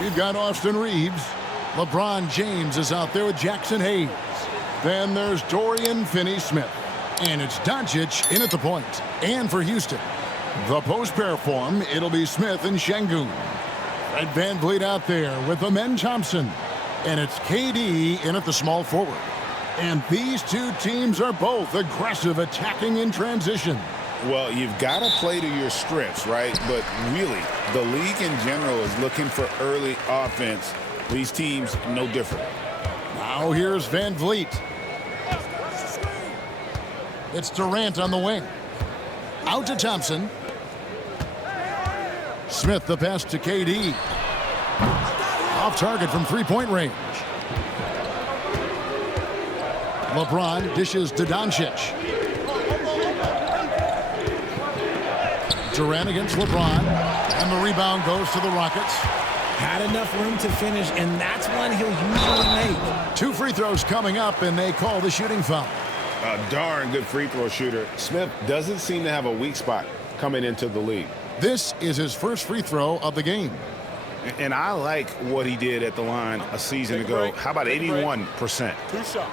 We've got Austin Reeves. LeBron James is out there with Jackson Hayes. Then there's Dorian Finney-Smith. And it's Doncic in at the point. And for Houston, the post-pair form, it'll be Smith and Şengün. Fred VanVleet out there with Amen Thompson. And it's KD in at the small forward. And these two teams are both aggressive attacking in transition. Well, you've got to play to your strengths, right? But really, the league in general is looking for early offense. These teams, no different. Now here's VanVleet. It's Durant on the wing. Out to Thompson. Smith the pass to KD. Off target from three-point range. LeBron dishes to Doncic. Durant against LeBron. And the rebound goes to the Rockets. Had enough room to finish, and that's one he'll usually make. 2 free throws coming up, and they call the shooting foul. A darn good free throw shooter. Smith doesn't seem to have a weak spot coming into the league. This is his first free throw of the game. And I like what he did at the line a season ago. How about 81%? 2 shots.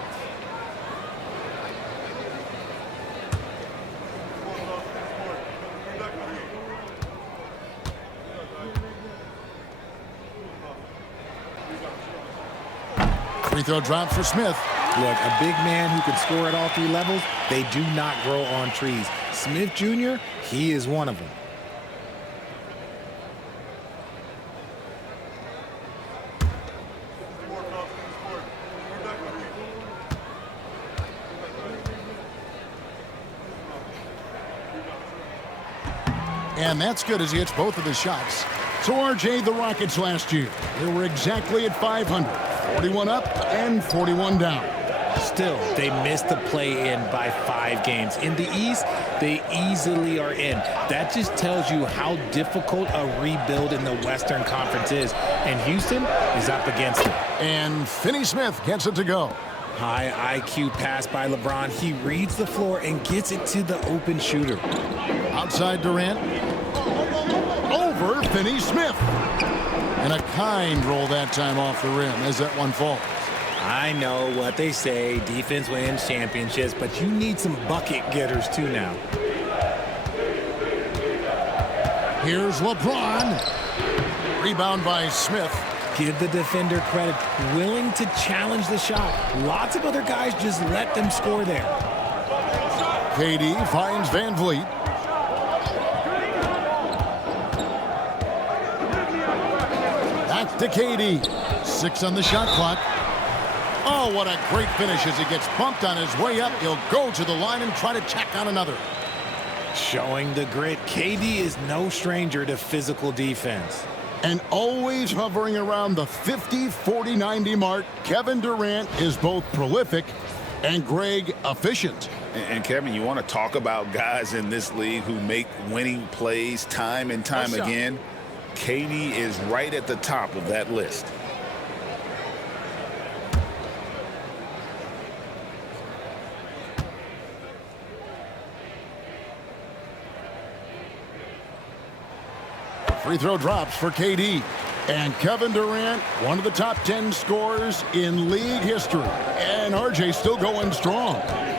Free throw drops for Smith. Look, a big man who can score at all 3 levels, they do not grow on trees. Smith Jr., he is one of them. And that's good as he hits both of his shots. So, RJ, the Rockets last year, they were exactly at 500. 41 up and 41 down. Still, they missed the play-in by 5 games. In the East, they easily are in. That just tells you how difficult a rebuild in the Western Conference is. And Houston is up against it. And Finney-Smith gets it to go. High IQ pass by LeBron. He reads the floor and gets it to the open shooter. Outside Durant. Over Finney-Smith. And a kind roll that time off the rim as that one falls. I know what they say, defense wins championships, but you need some bucket getters too now. Here's LeBron. Rebound by Smith. Give the defender credit, willing to challenge the shot. Lots of other guys just let them score there. KD finds VanVleet. Back to KD. 6 on the shot clock. Oh, what a great finish as he gets bumped on his way up. He'll go to the line and try to tack on another. Showing the grit, KD is no stranger to physical defense. And always hovering around the 50, 40, 90 mark, Kevin Durant is both prolific and, Greg, efficient. And Kevin, you want to talk about guys in this league who make winning plays time and time again? KD is right at the top of that list. Free throw drops for KD. And Kevin Durant, one of the top 10 scorers in league history. And RJ still going strong.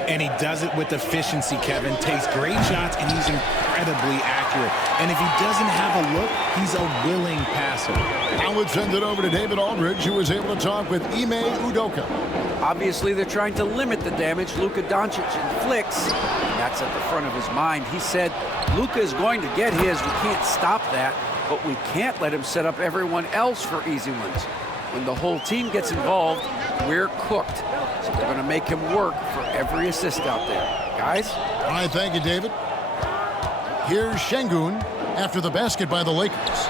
And he does it with efficiency, Kevin. Takes great shots, and he's incredibly accurate. And if he doesn't have a look, he's a willing passer. Now let's send it over to David Aldridge, who was able to talk with Ime Udoka. Obviously, they're trying to limit the damage Luka Doncic inflicts. That's at the front of his mind. He said, Luka is going to get his. We can't stop that. But we can't let him set up everyone else for easy ones. When the whole team gets involved, we're cooked. So we're going to make him work for every assist out there. Guys? All right, thank you, David. Here's Şengün after the basket by the Lakers.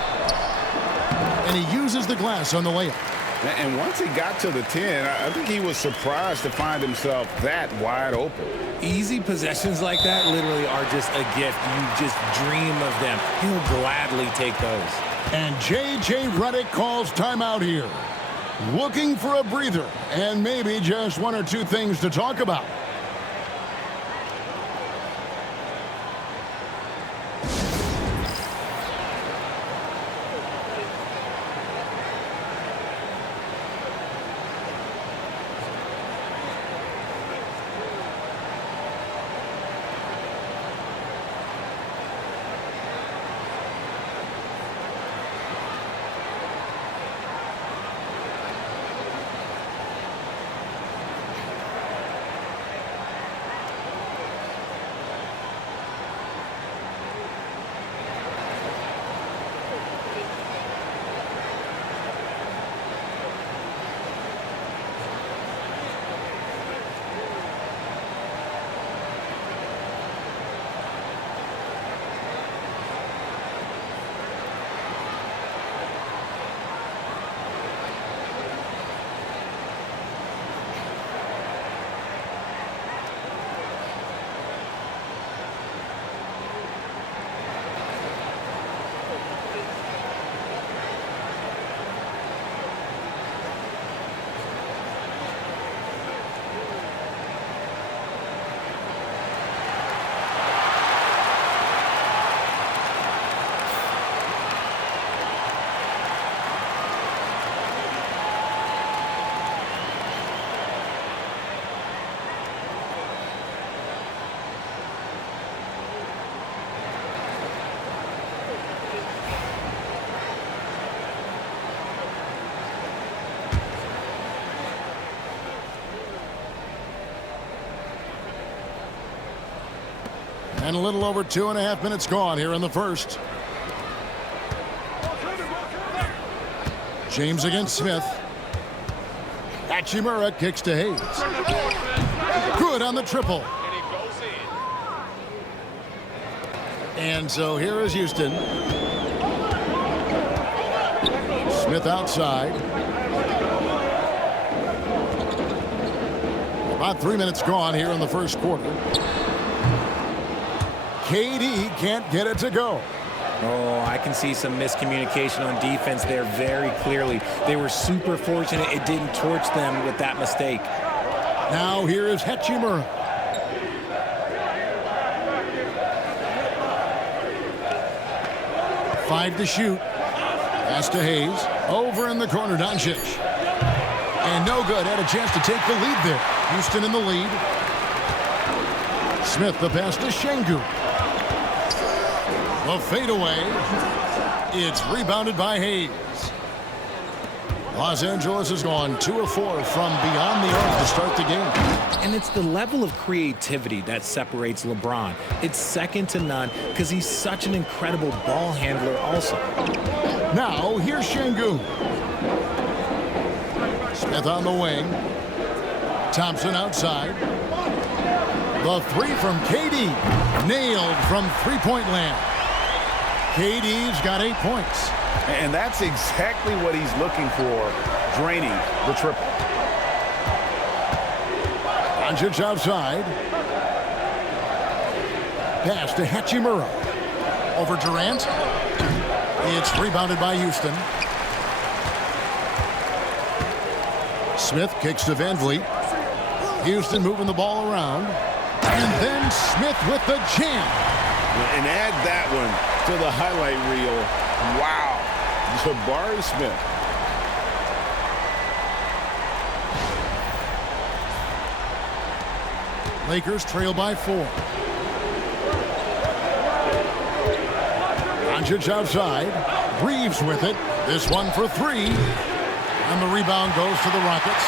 And he uses the glass on the layup. And once he got to the 10, I think he was surprised to find himself that wide open. Easy possessions like that literally are just a gift. You just dream of them. He'll gladly take those. And J.J. Redick calls timeout here. Looking for a breather and maybe just 1 or 2 things to talk about. And a little over 2.5 minutes gone here in the first. James against Smith. Hachimura kicks to Hayes. Good on the triple. And so here is Houston. Smith outside. About 3 minutes gone here in the first quarter. KD can't get it to go. Oh, I can see some miscommunication on defense there very clearly. They were super fortunate it didn't torch them with that mistake. Now here is Hachimura. Five to shoot. Pass to Hayes. Over in the corner, Doncic. And no good. Had a chance to take the lead there. Houston in the lead. Smith the pass to Sengun. The fadeaway. It's rebounded by Hayes. Los Angeles has gone 2 of 4 from beyond the arc to start the game. And it's the level of creativity that separates LeBron. It's second to none because he's such an incredible ball handler also. Now, here's Sengun. Smith on the wing. Thompson outside. The three from KD. Nailed from three-point land. KD's got 8 points. And that's exactly what he's looking for, draining the triple. Doncic outside. Pass to Hachimura. Over Durant. It's rebounded by Houston. Smith kicks to VanVleet. Houston moving the ball around. And then Smith with the jam. And add that one to the highlight reel. Wow. Jabari Smith. Lakers trail by 4. Doncic outside. Reeves with it. This one for 3. And the rebound goes to the Rockets.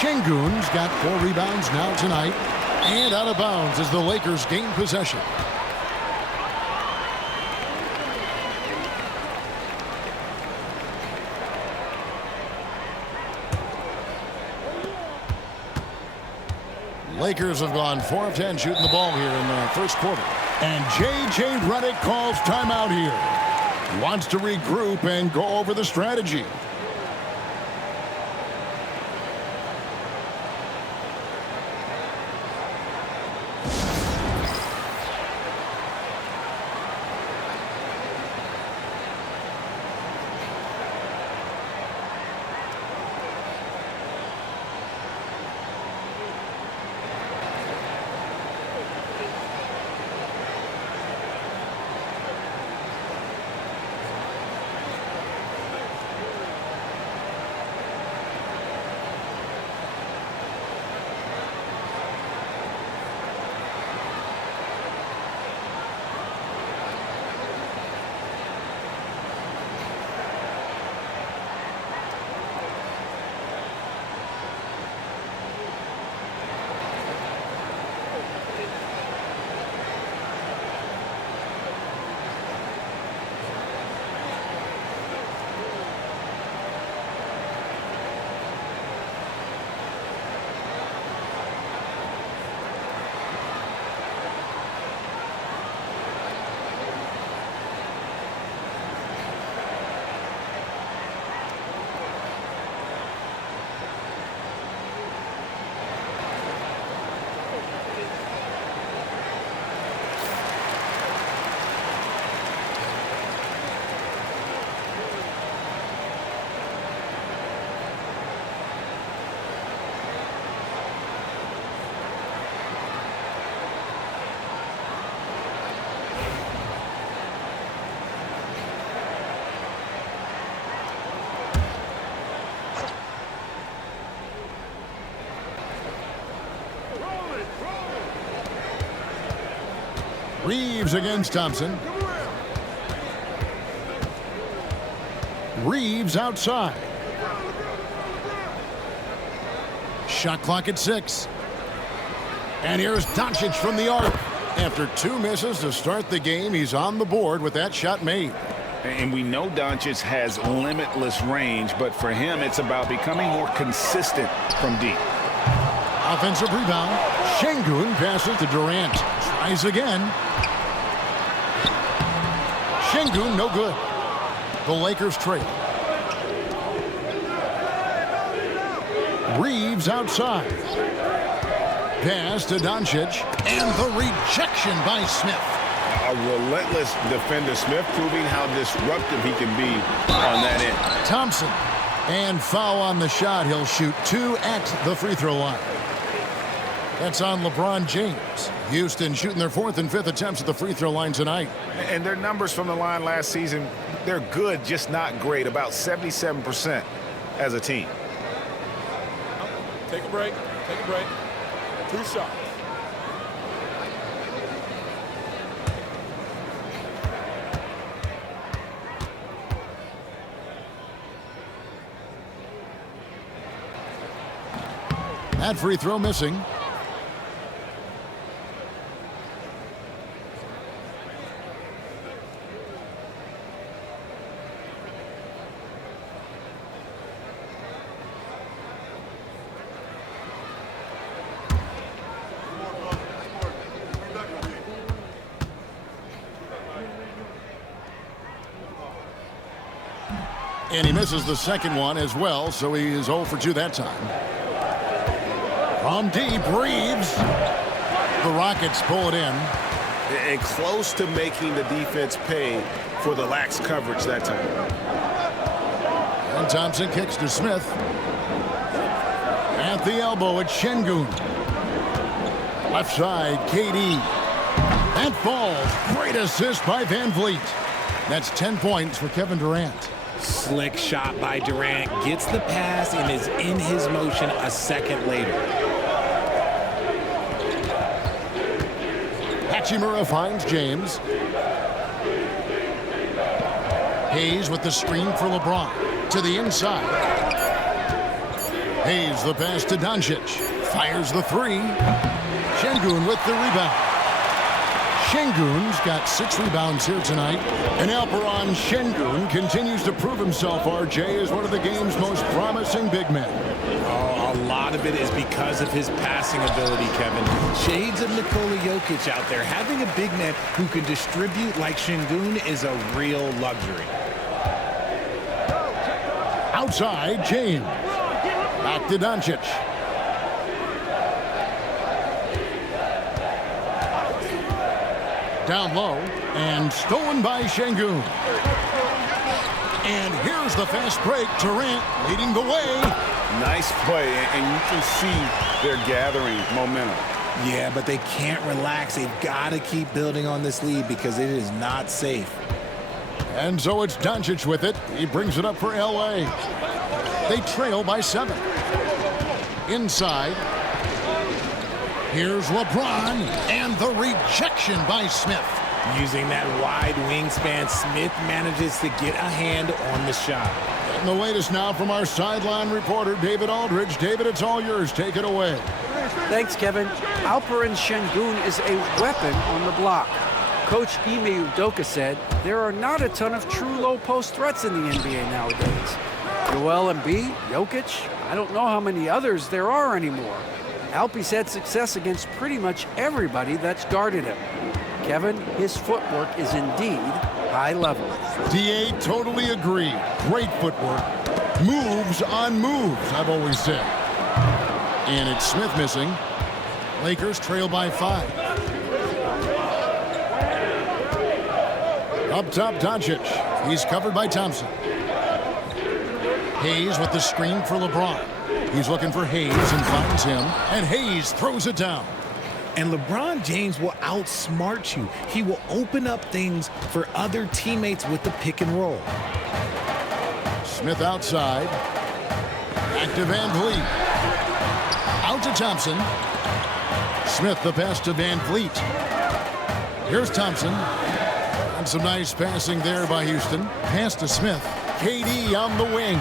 Sengun's got 4 rebounds now tonight. And out of bounds as the Lakers gain possession. Lakers have gone 4 of 10 shooting the ball here in the first quarter. And J.J. Redick calls timeout here. He wants to regroup and go over the strategy. Reeves against Thompson. Reeves outside. Shot clock at 6. And here's Doncic from the arc. After 2 misses to start the game, he's on the board with that shot made. And we know Doncic has limitless range, but for him, it's about becoming more consistent from deep. Offensive rebound. Şengün passes to Durant. Tries again. Şengün, no good. The Lakers trail. Reeves outside. Pass to Doncic. And the rejection by Smith. A relentless defender. Smith proving how disruptive he can be on that end. Thompson. And foul on the shot. He'll shoot 2 at the free throw line. That's on LeBron James. Houston shooting their 4th and 5th attempts at the free throw line tonight. And their numbers from the line last season, they're good, just not great. About 77% as a team. Take a break. Take a break. 2 shots. That free throw missing. And he misses the second one as well, so he is 0 for 2 that time. From deep, Reeves. The Rockets pull it in. And close to making the defense pay for the lax coverage that time. And Thompson kicks to Smith. At the elbow, it's Şengün. Left side, KD. And falls. Great assist by Van Vliet. That's 10 points for Kevin Durant. Slick shot by Durant. Gets the pass and is in his motion a second later. Hachimura finds James. Hayes with the screen for LeBron. To the inside. Hayes the pass to Doncic. Fires the 3. Şengün with the rebound. Şengün's got 6 rebounds here tonight. And Alperen Şengün continues to prove himself, RJ, as one of the game's most promising big men. Oh, a lot of it is because of his passing ability, Kevin. Shades of Nikola Jokic out there. Having a big man who can distribute like Şengün is a real luxury. Outside, James. Back to Doncic. Down low, and stolen by Şengün. And here's the fast break. Durant leading the way. Nice play, and you can see they're gathering momentum. Yeah, but they can't relax. They've got to keep building on this lead because it is not safe. And so it's Doncic with it. He brings it up for LA. They trail by 7. Inside. Here's LeBron, and the rejection by Smith. Using that wide wingspan, Smith manages to get a hand on the shot. And the latest now from our sideline reporter, David Aldridge. David, it's all yours. Take it away. Thanks, Kevin. Alperen Şengün is a weapon on the block. Coach Ime Udoka said there are not a ton of true low-post threats in the NBA nowadays. Joel Embiid, Jokic, I don't know how many others there are anymore. Alpe's had success against pretty much everybody that's guarded him. Kevin, his footwork is indeed high level. DA, totally agree. Great footwork. Moves on moves, I've always said. And it's Smith missing. Lakers trail by 5. Up top, Doncic. He's covered by Thompson. Hayes with the screen for LeBron. He's looking for Hayes and finds him. And Hayes throws it down. And LeBron James will outsmart you. He will open up things for other teammates with the pick and roll. Smith outside. Back to Van Vliet. Out to Thompson. Smith the pass to Van Vliet. Here's Thompson. And some nice passing there by Houston. Pass to Smith. KD on the wing.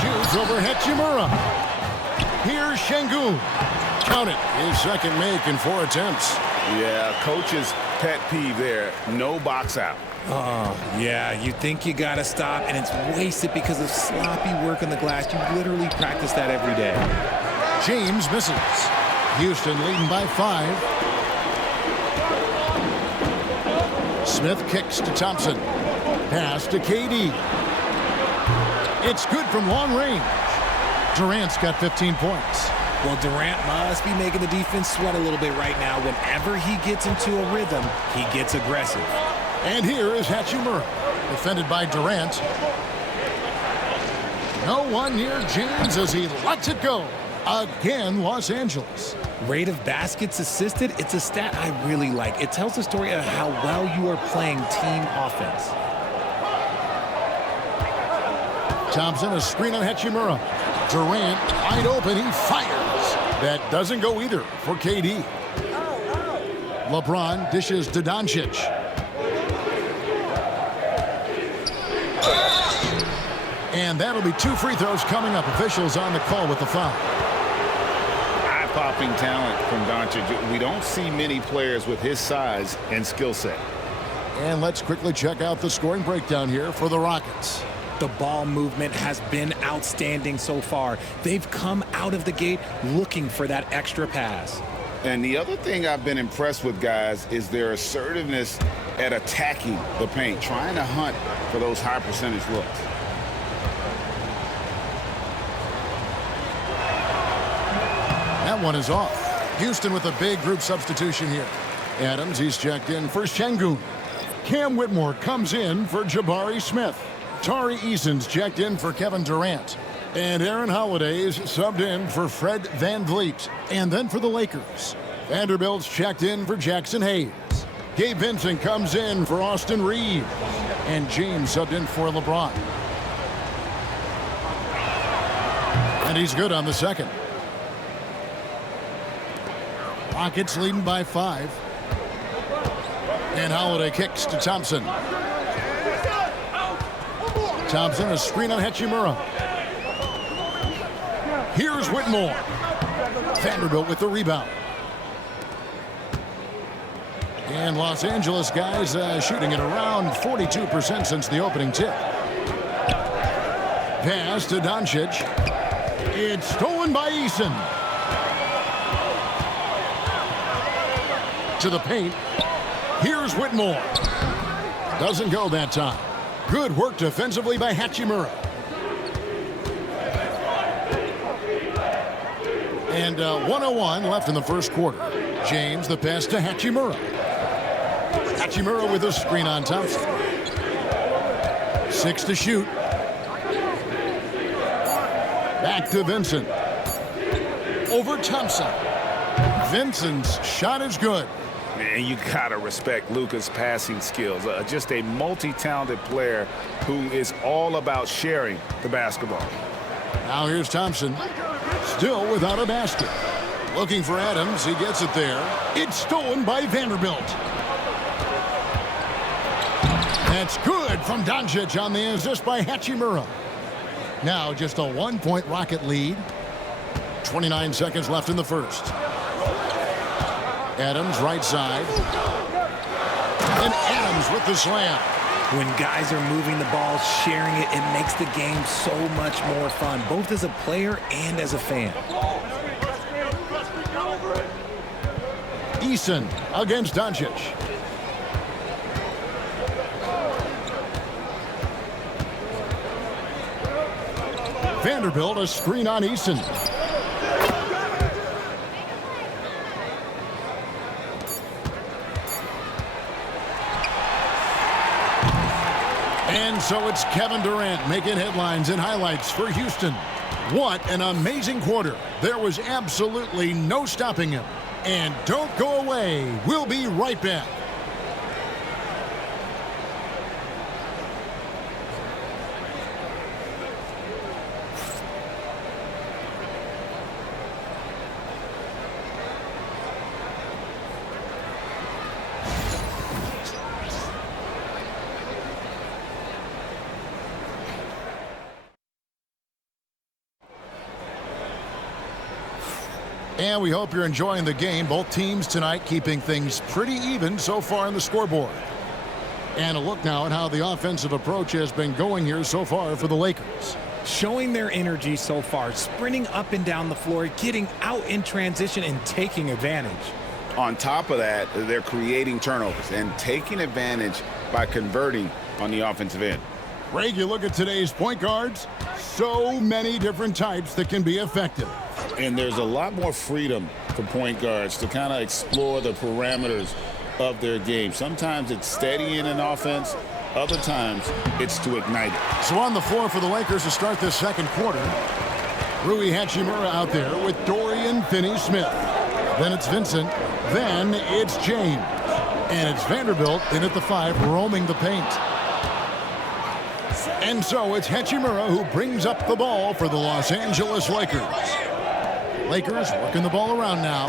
Shoots over Hachimura. Here's Şengün. Count it. His second make in 4 attempts. Yeah, coach's pet peeve there. No box out. Oh, yeah, you think you got to stop, and it's wasted because of sloppy work on the glass. You literally practice that every day. James misses. Houston leading by 5. Smith kicks to Thompson. Pass to KD. It's good from long range. Durant's got 15 points. Well, Durant must be making the defense sweat a little bit right now. Whenever he gets into a rhythm, he gets aggressive. And here is 𝙤𝙪, defended by Durant. No one near James as he lets it go. Again, Los Angeles. Rate of baskets assisted, it's a stat I really like. It tells the story of how well you are playing team offense. Thompson, a screen on 𝙤𝙪. Durant, wide open, he fires. That doesn't go either for KD. LeBron dishes to Doncic. And that'll be 2 free throws coming up. Officials on the call with the foul. Eye-popping talent from Doncic. We don't see many players with his size and skill set. And let's quickly check out the scoring breakdown here for the Rockets. The ball movement has been outstanding so far. They've come out of the gate looking for that extra pass. And the other thing I've been impressed with, guys, is their assertiveness at attacking the paint, trying to hunt for those high percentage looks. That one is off. Houston with a big group substitution here. Adams, he's checked in for Sengun. Cam Whitmore comes in for Jabari Smith. Tari Eason's checked in for Kevin Durant. And Aaron Holiday's subbed in for Fred VanVleet. And then for the Lakers, Vanderbilt's checked in for Jackson Hayes. Gabe Vincent comes in for Austin Reeves. And James subbed in for LeBron. And he's good on the second. Rockets leading by 5. And Holiday kicks to Thompson. Thompson, a screen on 𝙤𝙪. Here's Whitmore. Vanderbilt with the rebound. And Los Angeles guys shooting at around 42% since the opening tip. Pass to Doncic. It's stolen by Eason. To the paint. Here's Whitmore. Doesn't go that time. Good work defensively by 𝙤𝙪. And 1:01 left in the first quarter. James, the pass to 𝙤𝙪. 𝙤𝙪 with a screen on Thompson. 6 to shoot. Back to Vincent. Over Thompson. Vincent's shot is good. And you gotta respect Luka's passing skills. Just a multi-talented player who is all about sharing the basketball. Now here's Thompson, still without a basket. Looking for Adams, he gets it there. It's stolen by Vanderbilt. That's good from Doncic on the assist by 𝙤𝙪. Now just a 1-point Rocket lead. 29 seconds left in the first. Adams, right side. And Adams with the slam. When guys are moving the ball, sharing it, it makes the game so much more fun, both as a player and as a fan. Eason against Doncic. Vanderbilt, a screen on Eason. And so it's Kevin Durant making headlines and highlights for Houston. What an amazing quarter. There was absolutely no stopping him. And don't go away. We'll be right back. And we hope you're enjoying the game. Both teams tonight keeping things pretty even so far on the scoreboard. And a look now at how the offensive approach has been going here so far for the Lakers. Showing their energy so far, sprinting up and down the floor, getting out in transition and taking advantage. On top of that, they're creating turnovers and taking advantage by converting on the offensive end. Greg, you look at today's point guards, so many different types that can be effective. And there's a lot more freedom for point guards to kind of explore the parameters of their game. Sometimes it's steadying an offense. Other times it's to ignite it. So on the floor for the Lakers to start this second quarter, Rui Hachimura out there with Dorian Finney-Smith. Then it's Vincent. Then it's James. And it's Vanderbilt in at the 5, roaming the paint. And so it's Hachimura who brings up the ball for the Los Angeles Lakers. Lakers working the ball around now.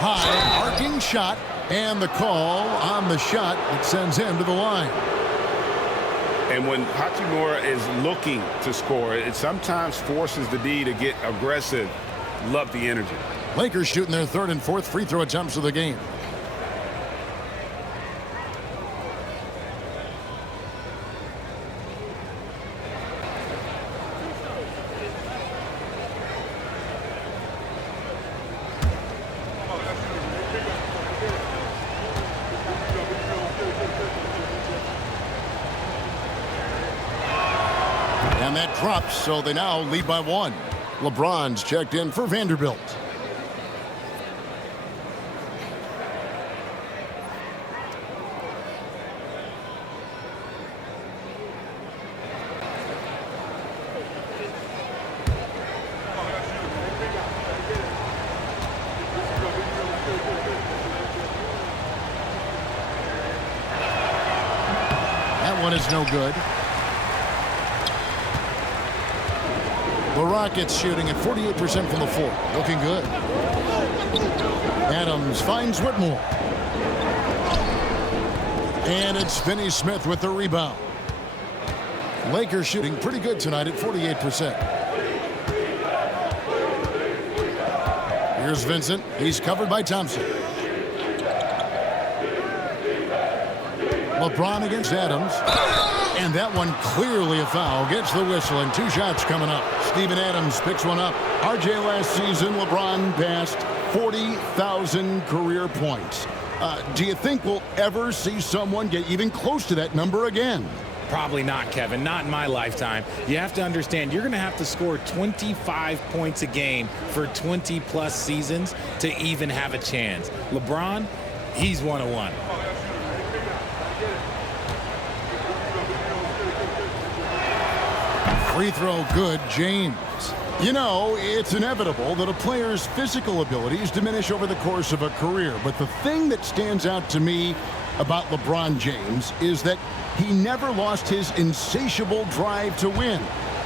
High arcing shot, and the call on the shot that sends him to the line. And when Hachimura is looking to score, it sometimes forces the D to get aggressive. Love the energy. Lakers shooting their 3rd and 4th free throw attempts of the game. And that drops, so they now lead by 1. LeBron's checked in for Vanderbilt. That one is no good. The Rockets shooting at 48% from the floor. Looking good. Adams finds Whitmore. And it's Finney-Smith with the rebound. Lakers shooting pretty good tonight at 48%. Here's Vincent. He's covered by Thompson. LeBron against Adams. And that one clearly a foul. Gets the whistle, and 2 shots coming up. Steven Adams picks one up. RJ last season, LeBron passed 40,000 career points. Do you think we'll ever see someone get even close to that number again? Probably not, Kevin. Not in my lifetime. You have to understand, you're going to have to score 25 points a game for 20-plus seasons to even have a chance. LeBron, he's 101. Free throw good, James. You know, it's inevitable that a player's physical abilities diminish over the course of a career. But the thing that stands out to me about LeBron James is that he never lost his insatiable drive to win.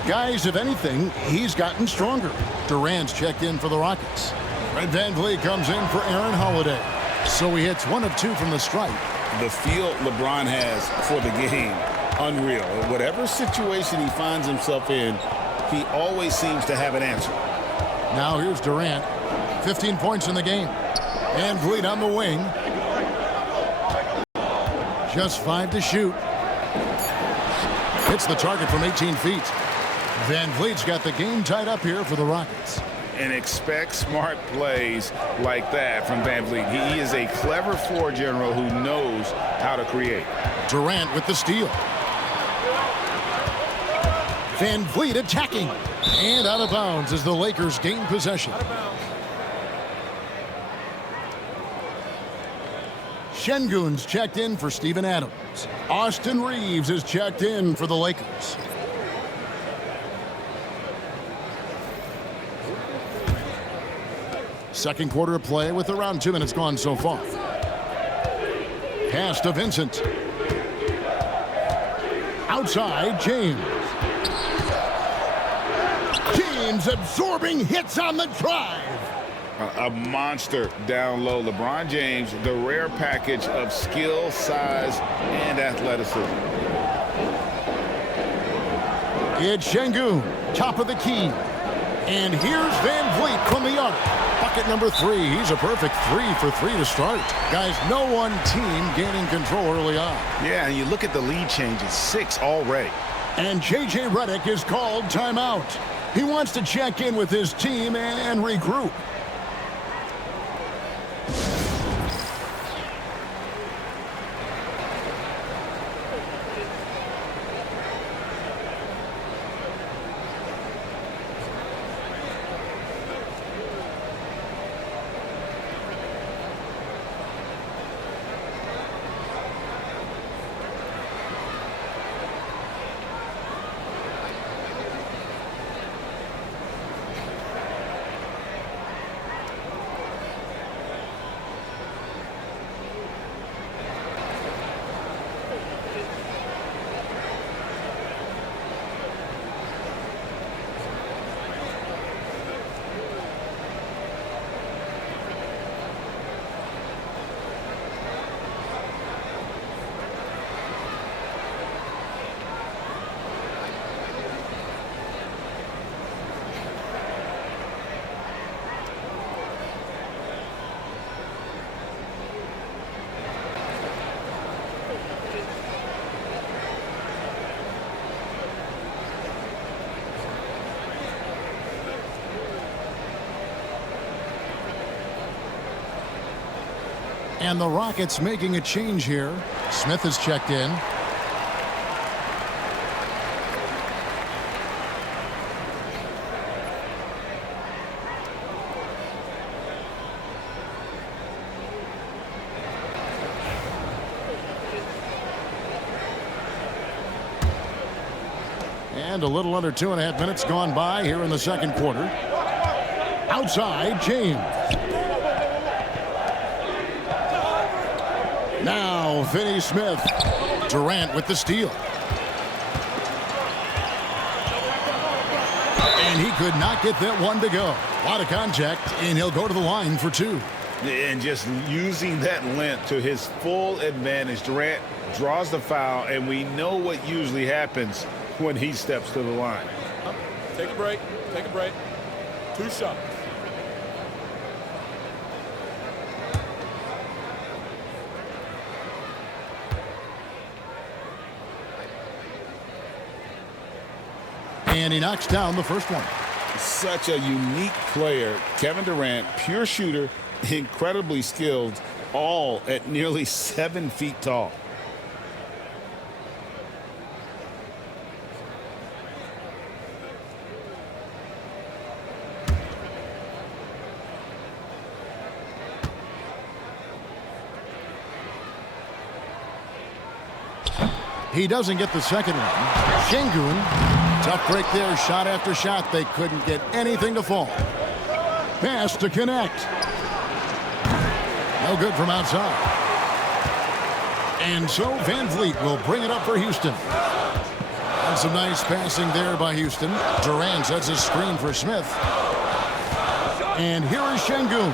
Guys, if anything, he's gotten stronger. Durant's checked in for the Rockets. Fred VanVleet comes in for Aaron Holiday. So he hits 1 of 2 from the stripe. The feel LeBron has for the game, unreal. Whatever situation he finds himself in, he always seems to have an answer. Now here's Durant. 15 points in the game. VanVleet on the wing. Just 5 to shoot. Hits the target from 18 feet. VanVleet's got the game tied up here for the Rockets. And expect smart plays like that from VanVleet. He is a clever floor general who knows how to create. Durant with the steal. VanVleet attacking. And out of bounds as the Lakers gain possession. Şengün's checked in for Steven Adams. Austin Reeves is checked in for the Lakers. Second quarter of play with around 2 minutes gone so far. Pass to Vincent. Outside, James. James absorbing hits on the drive. A monster down low. LeBron James, the rare package of skill, size, and athleticism. It's 𝙤𝙤𝙣, top of the key. And here's VanVleet from the arc. Bucket number 3. He's a perfect 3 for 3 to start. Guys, no one team gaining control early on. Yeah, and you look at the lead changes, 6 already. And J.J. Redick is called timeout. He wants to check in with his team and regroup. And the Rockets making a change here. Smith has checked in. And a little under 2.5 minutes gone by here in the second quarter. Outside, James. Now, Finney Smith. Durant with the steal. And he could not get that one to go. A lot of contact, and he'll go to the line for 2. And just using that length to his full advantage, Durant draws the foul, and we know what usually happens when he steps to the line. Take a break. Take a break. 2 shots. And he knocks down the first one. Such a unique player. Kevin Durant, pure shooter, incredibly skilled, all at nearly 7 feet tall. He doesn't get the second one. 𝙤𝙤𝙣, tough break there, shot after shot. They couldn't get anything to fall. Pass to connect. No good from outside. And so VanVleet will bring it up for Houston. And some nice passing there by Houston. Durant sets a screen for Smith. And here is 𝙤𝙤𝙣.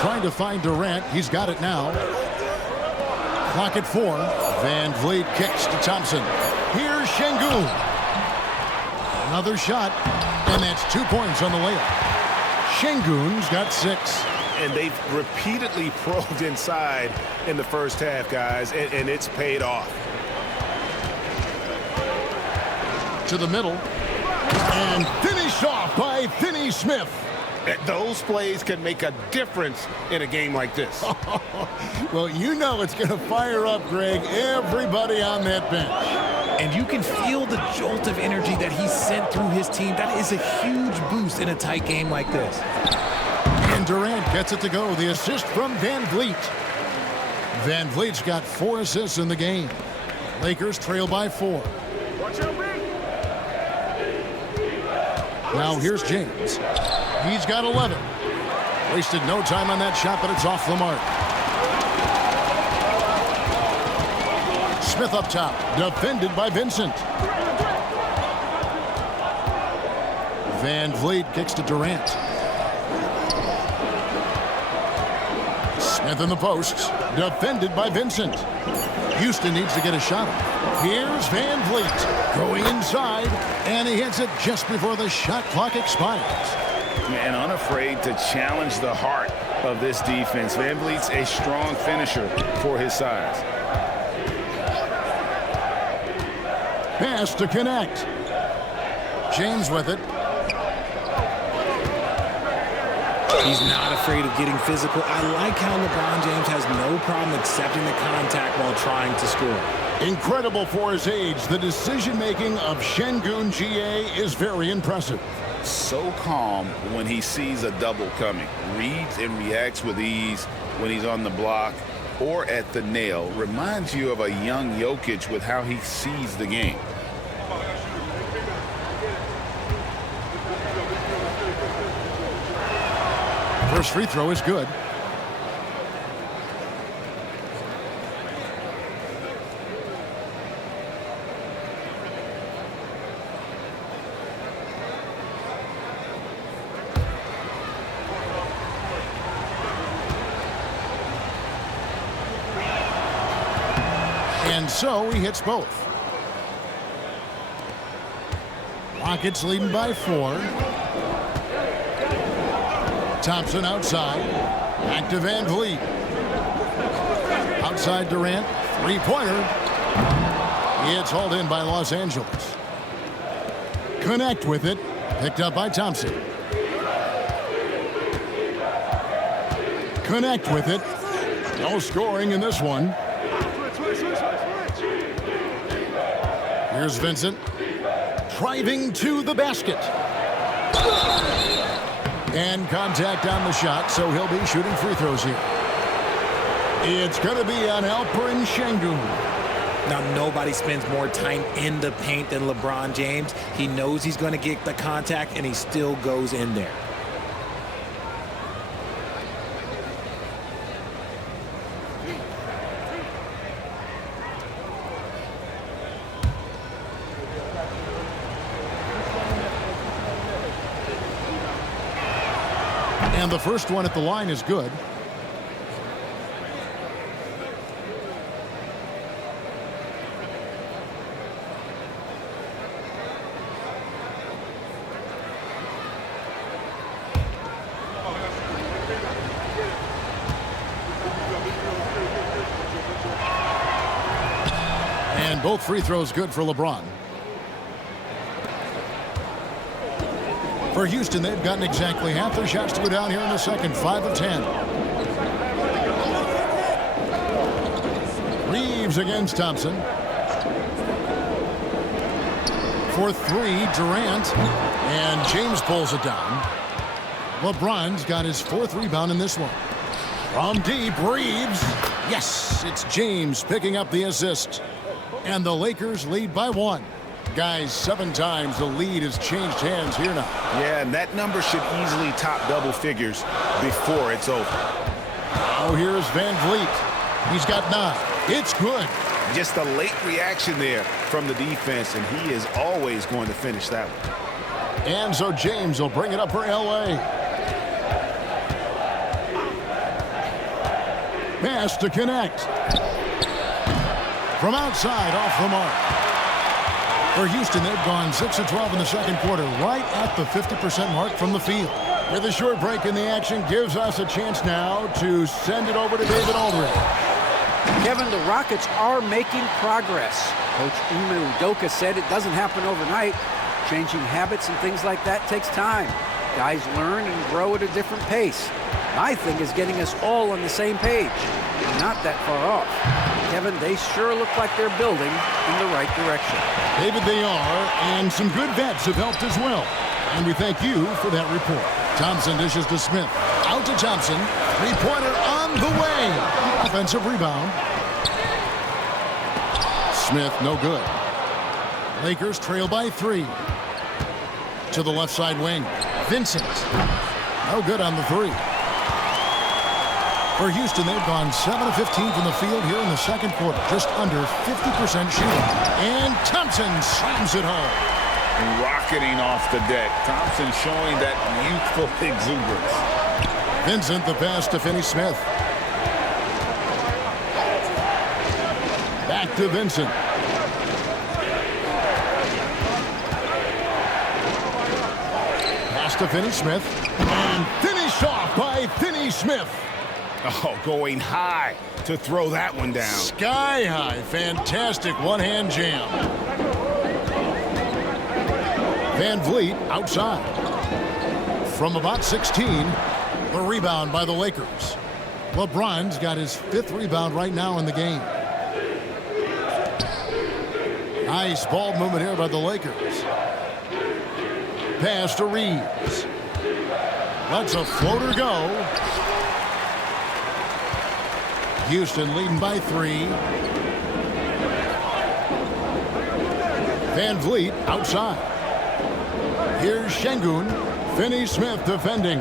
Trying to find Durant. He's got it now. Clock at 4. VanVleet kicks to Thompson. Here's 𝙤𝙤𝙣. Another shot, and that's 2 points on the layup. 𝙤𝙤𝙣's got 6. And they've repeatedly probed inside in the first half, guys, and it's paid off. To the middle, and finished off by Finney Smith. Those plays can make a difference in a game like this. Well, you know it's going to fire up, Greg, everybody on that bench. And you can feel the jolt of energy that he sent through his team. That is a huge boost in a tight game like this. And Durant gets it to go. The assist from VanVleet. VanVleet's got 4 assists in the game. Lakers trail by 4. Now here's James. He's got 11. Wasted no time on that shot, but it's off the mark. Smith up top, defended by Vincent. VanVleet kicks to Durant. Smith in the post, defended by Vincent. Houston needs to get a shot. Here's Van Vliet going inside, and he hits it just before the shot clock expires. And unafraid to challenge the heart of this defense. Van Vliet's a strong finisher for his size. Pass to connect. James with it. He's not afraid of getting physical. I like how LeBron James has no problem accepting the contact while trying to score. Incredible for his age. The decision-making of 𝙤𝙤𝙪'𝙡 is very impressive. So calm when he sees a double coming. Reads and reacts with ease when he's on the block or at the nail. Reminds you of a young Jokic with how he sees the game. First free throw is good. And so he hits both. Rockets leading by 4. Thompson outside. Back to Van Vliet. Outside Durant. Three-pointer. It's hauled in by Los Angeles. Connect with it. Picked up by Thompson. Connect with it. No scoring in this one. Here's Vincent. Driving to the basket. And contact on the shot, so he'll be shooting free throws here. It's going to be on Alperen Sengun. Now, nobody spends more time in the paint than LeBron James. He knows he's going to get the contact, and he still goes in there. And the first one at the line is good. And both free throws good for LeBron. For Houston, they've gotten exactly half their shots to go down here in the second, 5 of 10. Reeves against Thompson. For 3, Durant. And James pulls it down. LeBron's got his 4th rebound in this one. From deep, Reeves. Yes, it's James picking up the assist. And the Lakers lead by 1. Guys, 7 times the lead has changed hands here now. Yeah, and that number should easily top double figures before it's over. Now here's Van Vliet. He's got 9. It's good. Just a late reaction there from the defense, and he is always going to finish that one. And so James will bring it up for L.A. Pass to connect. From outside, off the mark. For Houston, they've gone 6 of 12 in the second quarter, right at the 50% mark from the field. With a short break in the action, gives us a chance now to send it over to David Aldridge. Kevin, the Rockets are making progress. Coach Ime Udoka said it doesn't happen overnight. Changing habits and things like that takes time. Guys learn and grow at a different pace. My thing is getting us all on the same page. Not that far off. Kevin, they sure look like they're building in the right direction. David, they are, and some good vets have helped as well. And we thank you for that report. Thompson dishes to Smith. Out to Thompson. Three-pointer on the way. Offensive rebound. Smith, no good. Lakers trail by 3. To the left side wing. Vincent. No good on the 3. For Houston, they've gone 7 of 15 from the field here in the second quarter. Just under 50% shooting. And Thompson slams it home. Rocketing off the deck. Thompson showing that youthful exuberance. Vincent, the pass to Finney-Smith. Back to Vincent. Pass to Finney Smith. And finished off by Finney Smith. Oh, going high to throw that one down. Sky high. Fantastic one-hand jam. VanVleet outside. From about 16, the rebound by the Lakers. LeBron's got his 5th rebound right now in the game. Nice ball movement here by the Lakers. Pass to Reeves. Lets a floater go. Houston leading by 3. VanVleet outside. Here's Şengün. Finney Smith defending.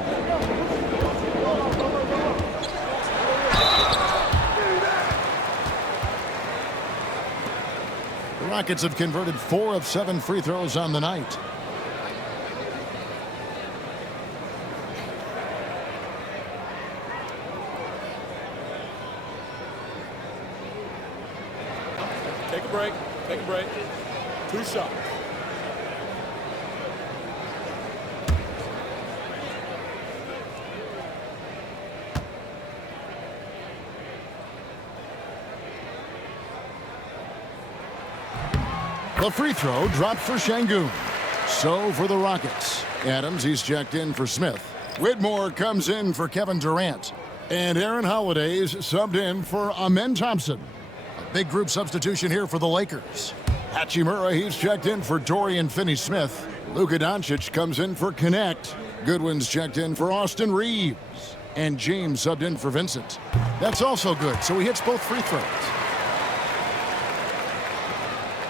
The Rockets have converted 4 of 7 free throws on the night. Take a break. Take a break. 2 shots. The free throw dropped for Şengün. So for the Rockets, Adams, he's checked in for Smith. Whitmore comes in for Kevin Durant. And Aaron Holiday's subbed in for Amen Thompson. A big group substitution here for the Lakers. Hachimura, he's checked in for Dorian Finney-Smith. Luka Doncic comes in for Connect. Goodwin's checked in for Austin Reeves. And James subbed in for Vincent. That's also good, so he hits both free throws.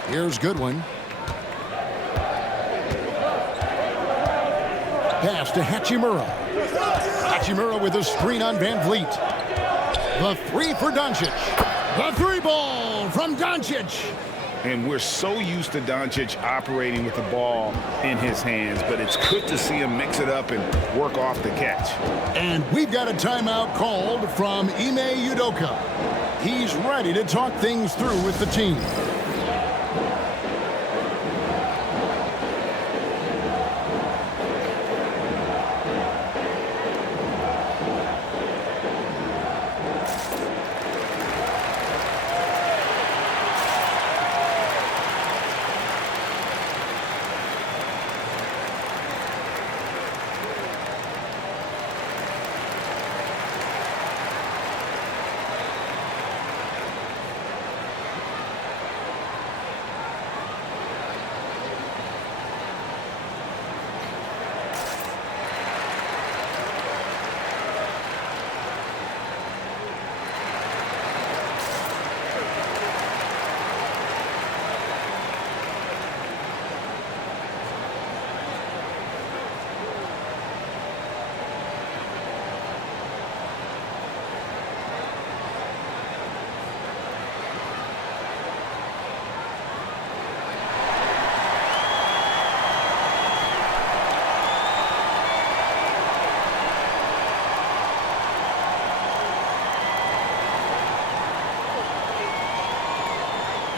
Here's Goodwin. Pass to Hachimura. Hachimura with a screen on VanVleet. The 3 for Doncic. The 3 ball from Doncic. And we're so used to Doncic operating with the ball in his hands, but it's good to see him mix it up and work off the catch. And we've got a timeout called from Ime Udoka. He's ready to talk things through with the team.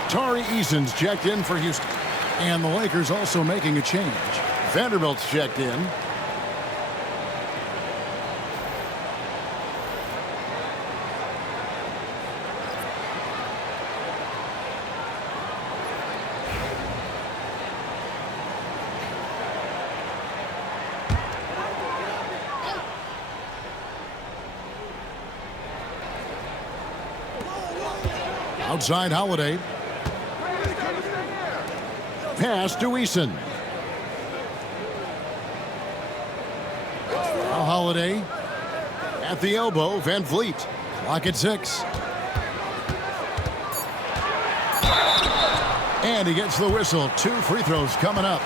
Tari Eason's checked in for Houston. And the Lakers also making a change. Vanderbilt's checked in. Outside Holiday. Pass to Eason. Now Holiday at the elbow. VanVleet. Clock at 6. And he gets the whistle. 2 free throws coming up.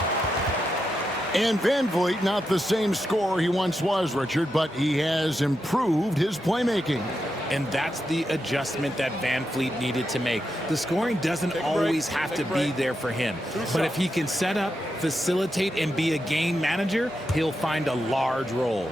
And VanVleet, not the same scorer he once was, Richard, but he has improved his playmaking. And that's the adjustment that VanVleet needed to make. The scoring doesn't always have to be there for him. But if he can set up, facilitate, and be a game manager, he'll find a large role.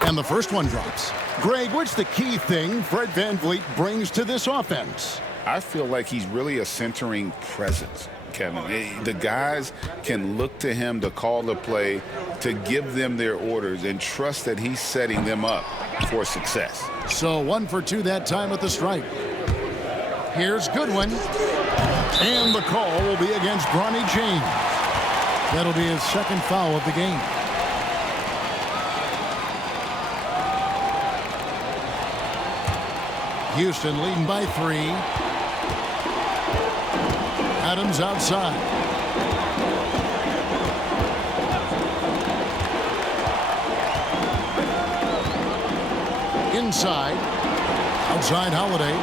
And the first one drops. Greg, what's the key thing Fred VanVleet brings to this offense? I feel like he's really a centering presence. Kevin. The guys can look to him to call the play, to give them their orders, and trust that he's setting them up for success. So 1 for 2 that time at the stripe. Here's Goodwin. And the call will be against Bronny James. That'll be his second foul of the game. Houston leading by 3. Adams outside. Inside. Outside Holiday.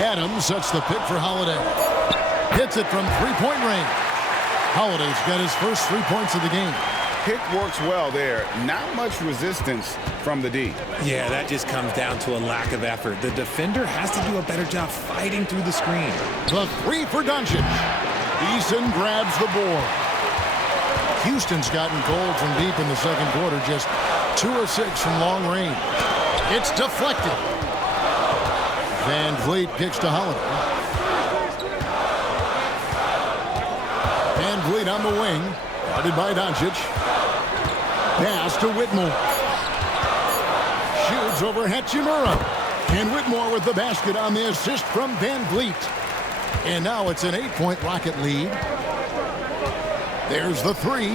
Adams sets the pick for Holiday. Hits it from three-point range. Holiday's got his first 3 points of the game. Pick works well there. Not much resistance from the D. Yeah, that just comes down to a lack of effort. The defender has to do a better job fighting through the screen. The 3 for Doncic. Eason grabs the board. Houston's gotten cold from deep in the second quarter, just 2 of 6 from long range. It's deflected. Van Vliet kicks to Holiday. Van Vliet on the wing, guarded by Doncic. Pass to Whitmore. Shoots over Hachimura. And Whitmore with the basket on the assist from Van Vliet. And now it's an 8-point Rocket lead. There's the 3.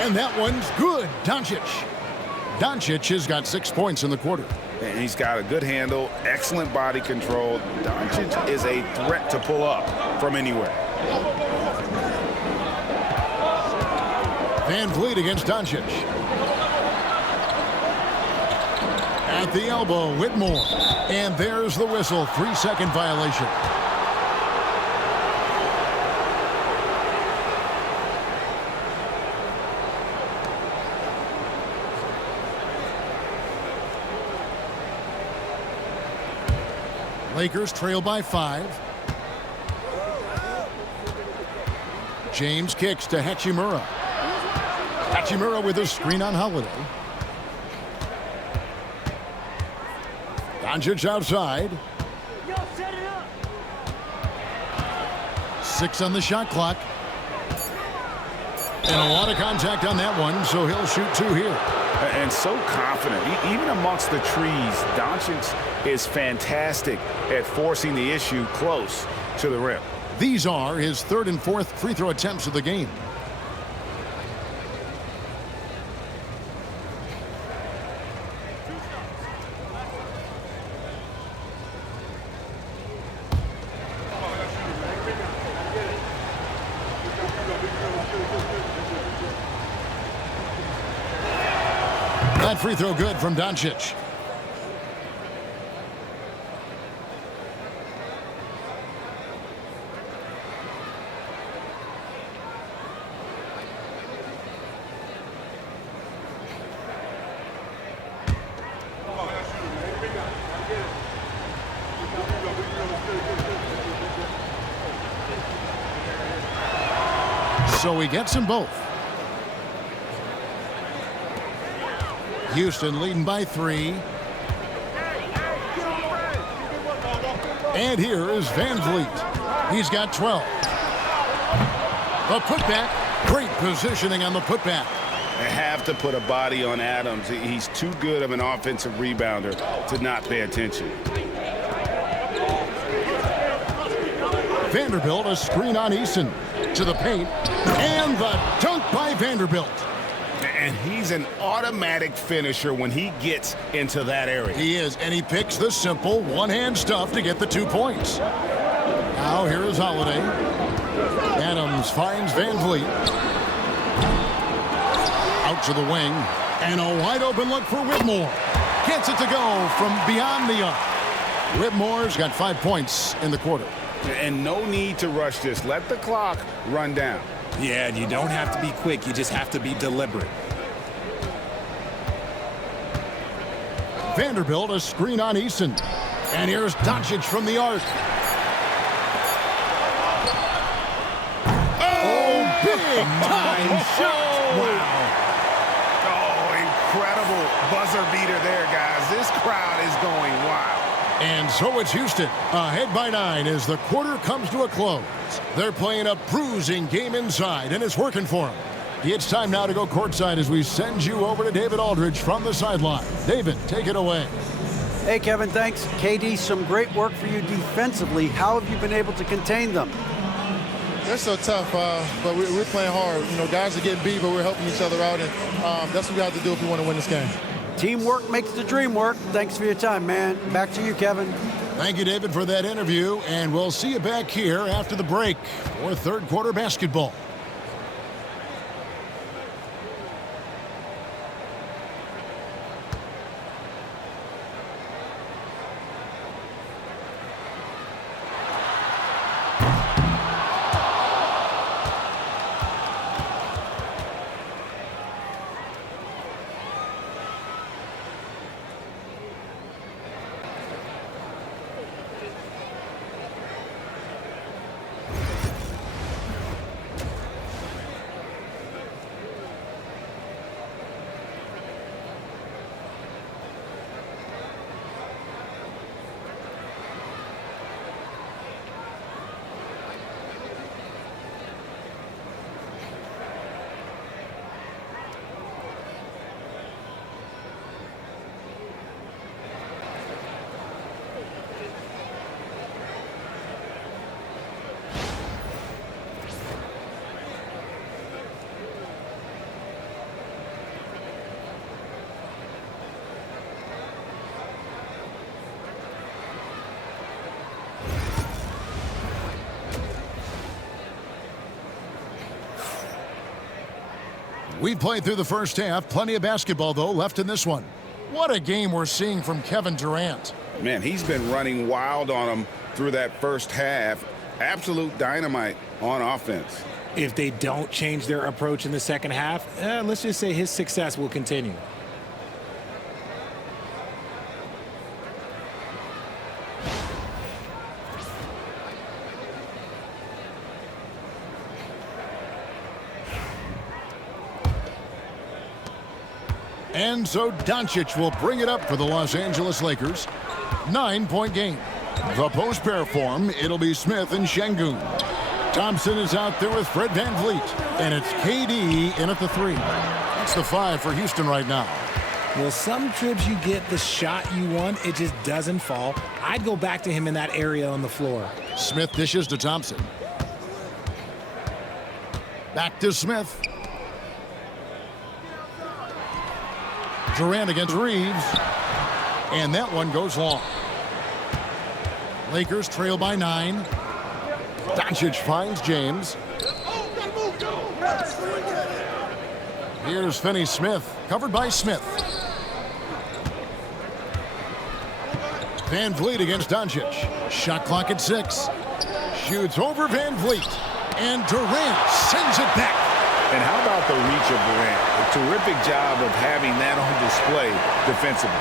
And that one's good. Doncic. Doncic has got 6 points in the quarter. And he's got a good handle, excellent body control. Doncic is a threat to pull up from anywhere. Van Vliet against Doncic. At the elbow, Whitmore. And there's the whistle. 3-second violation. Lakers trail by 5. James kicks to Hachimura. Hachimura with a screen on Holiday. Doncic outside. 6 on the shot clock. And a lot of contact on that one, so he'll shoot 2 here. And so confident. Even amongst the trees, Doncic is fantastic at forcing the issue close to the rim. These are his 3rd and 4th free throw attempts of the game. That free throw good from Doncic. So he gets them both. Houston leading by 3. And here is Van Vliet. He's got 12. The putback. Great positioning on the putback. They have to put a body on Adams. He's too good of an offensive rebounder to not pay attention. Vanderbilt, a screen on Eason. To the paint. And the dunk by Vanderbilt. And he's an automatic finisher when he gets into that area. He is, and he picks the simple one-hand stuff to get the 2 points. Now here is Holiday. Adams finds Van Vliet. Out to the wing. And a wide-open look for Whitmore. Gets it to go from beyond the arc. Whitmore's got 5 points in the quarter. And no need to rush this. Let the clock run down. Yeah, and you don't have to be quick. You just have to be deliberate. Vanderbilt, a screen on Eason. And here's Doncic from the arc. Oh, big time shot! Wow. Oh, incredible buzzer beater there, guys. This crowd is going wild. And so it's Houston, ahead by 9 as the quarter comes to a close. They're playing a bruising game inside, and it's working for them. It's time now to go courtside as we send you over to David Aldridge from the sideline. David, take it away. Hey, Kevin, thanks. KD, some great work for you defensively. How have you been able to contain them? They're so tough, but we're playing hard. You know, guys are getting beat, but we're helping each other out, and that's what we have to do if we want to win this game. Teamwork makes the dream work. Thanks for your time, man. Back to you, Kevin. Thank you, David, for that interview, and we'll see you back here after the break for third quarter basketball. We played through the first half. Plenty of basketball, though, left in this one. What a game we're seeing from Kevin Durant. Man, he's been running wild on them through that first half. Absolute dynamite on offense. If they don't change their approach in the second half, let's just say his success will continue. And so Doncic will bring it up for the Los Angeles Lakers. 9-point game. The post pair form, it'll be Smith and Şengün. Thompson is out there with Fred VanVleet. And it's KD in at the 3. That's the 5 for Houston right now. Well, some trips you get the shot you want, it just doesn't fall. I'd go back to him in that area on the floor. Smith dishes to Thompson. Back to Smith. Durant against Reeves. And that one goes long. Lakers trail by 9. Doncic finds James. Here's Finney-Smith, covered by Smith. VanVleet against Doncic. Shot clock at 6. Shoots over VanVleet. And Durant sends it back. And how about the reach of Durant? A terrific job of having that on display defensively.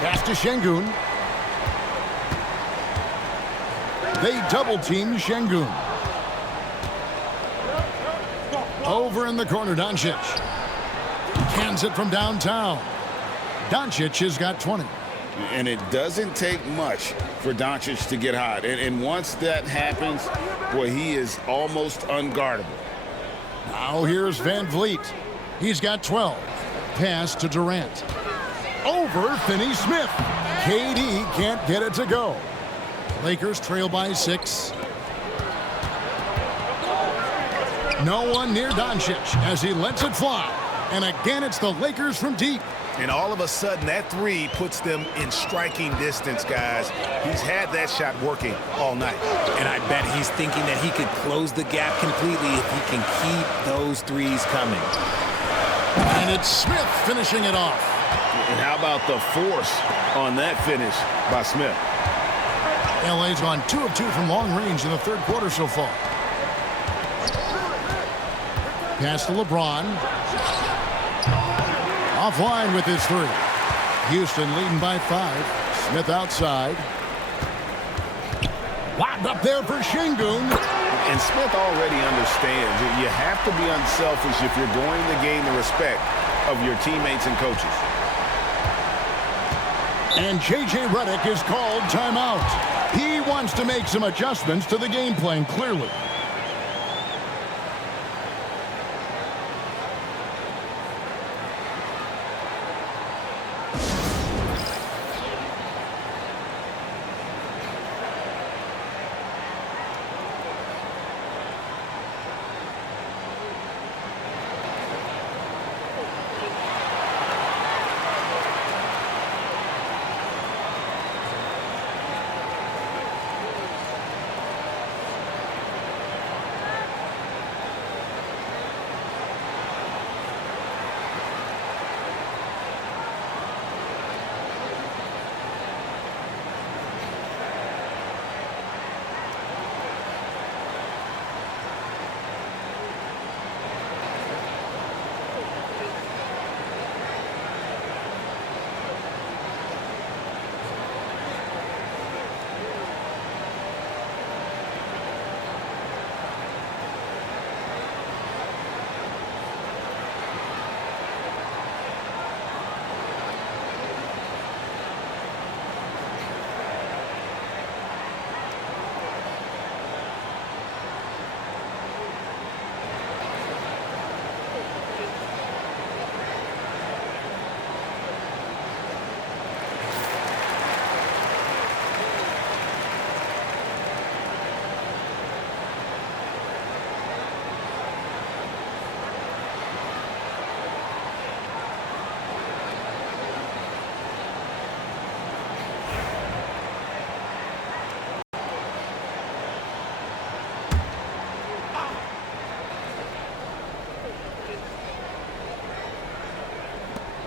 Pass to Şengün. They double-team Şengün. Over in the corner, Doncic. Cans it from downtown. Doncic has got 20. And it doesn't take much for Doncic to get hot. And once that happens, boy, he is almost unguardable. Now here's VanVleet. He's got 12. Pass to Durant. Over Finney-Smith. KD can't get it to go. Lakers trail by 6. No one near Doncic as he lets it fly. And again, it's the Lakers from deep. And all of a sudden, that 3 puts them in striking distance, guys. He's had that shot working all night. And I bet he's thinking that he could close the gap completely if he can keep those 3s coming. And it's Smith finishing it off. And how about the force on that finish by Smith? LA's gone 2 of 2 from long range in the third quarter so far. Pass to LeBron. Offline with his 3. Houston leading by 5. Smith outside. Locked up there for Şengün. And Smith already understands that you have to be unselfish if you're going to gain the respect of your teammates and coaches. And J.J. Redick is called timeout. He wants to make some adjustments to the game plan, clearly.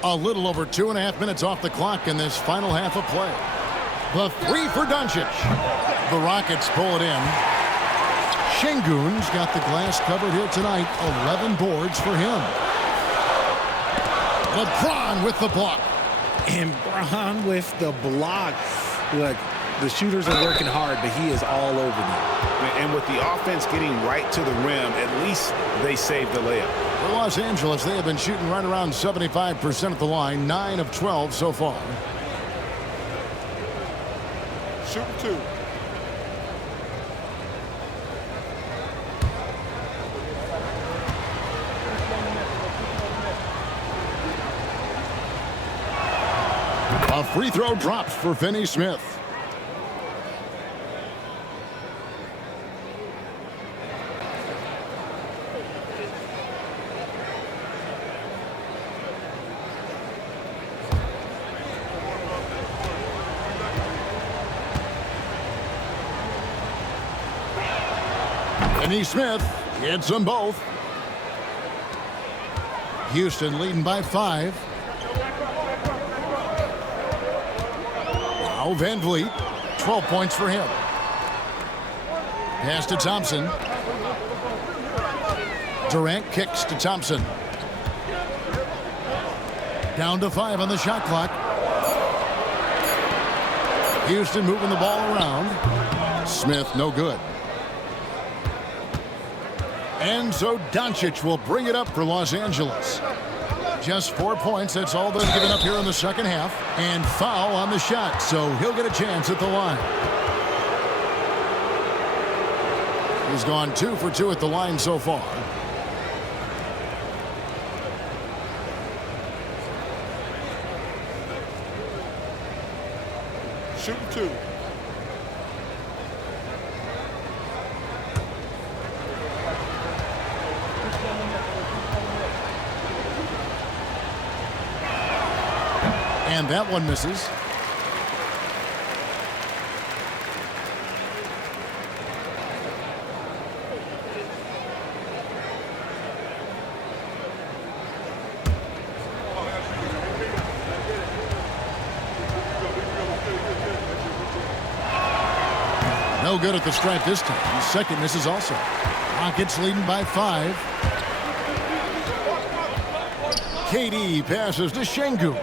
A little over 2.5 minutes off the clock in this final half of play. The three for Doncic. The Rockets pull it in. Şengün's got the glass covered here tonight. 11 boards for him. LeBron with the block. And Bron with the block. Look, the shooters are working hard, but he is all over them. And with the offense getting right to the rim, at least they saved the layup. For Los Angeles, they have been shooting right around 75% at the line, 9 of 12 so far. Shooting 2. A free throw drops for Finney Smith. Finney Smith hits them both. Houston leading by 5. Now Van Vliet, 12 points for him. Pass to Thompson. Durant kicks to Thompson. Down to 5 on the shot clock. Houston moving the ball around. Smith no good. And so Doncic will bring it up for Los Angeles. Just 4 points, that's all they've given up here in the second half. And foul on the shot, so he'll get a chance at the line. He's gone 2 for 2 at the line so far. Shooting 2. And that one misses. No good at the stripe this time. Second misses also. Rockets leading by 5. KD passes to Şengün.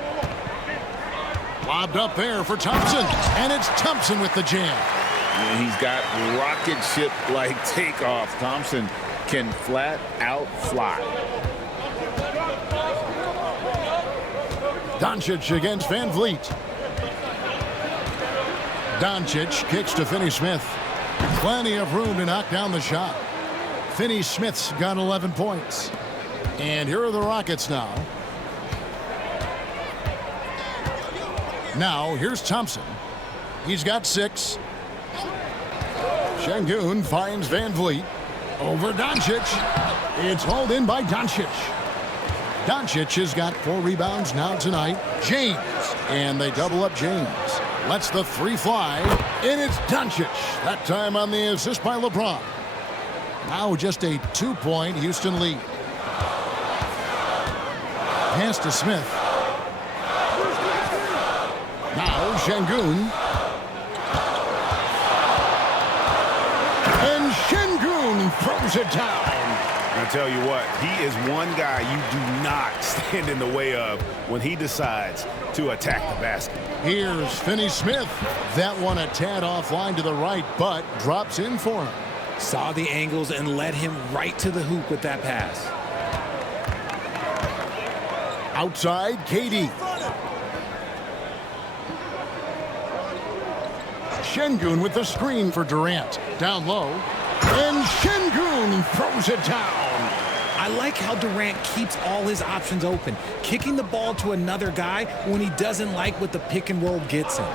Lobbed up there for Thompson, and it's Thompson with the jam. Yeah, he's got rocket ship-like takeoff. Thompson can flat out fly. Doncic against Van Vliet. Doncic kicks to Finney-Smith. Plenty of room to knock down the shot. Finney-Smith's got 11 points. And here are the Rockets now. Now, here's Thompson. He's got 6. Şengün finds Van Vliet. Over Doncic. It's hauled in by Doncic. Doncic has got 4 rebounds now tonight. James. And they double up James. Lets the 3 fly. And it's Doncic. That time on the assist by LeBron. Now just a 2-point Houston lead. Pass to Smith. Now Şengün. And Şengün throws it down. I tell you what, he is one guy you do not stand in the way of when he decides to attack the basket. Here's Finney-Smith. That one a tad offline to the right, but drops in for him. Saw the angles and led him right to the hoop with that pass. Outside, KD. Şengün with the screen for Durant. Down low. And Şengün throws it down. I like how Durant keeps all his options open, kicking the ball to another guy when he doesn't like what the pick and roll gets him.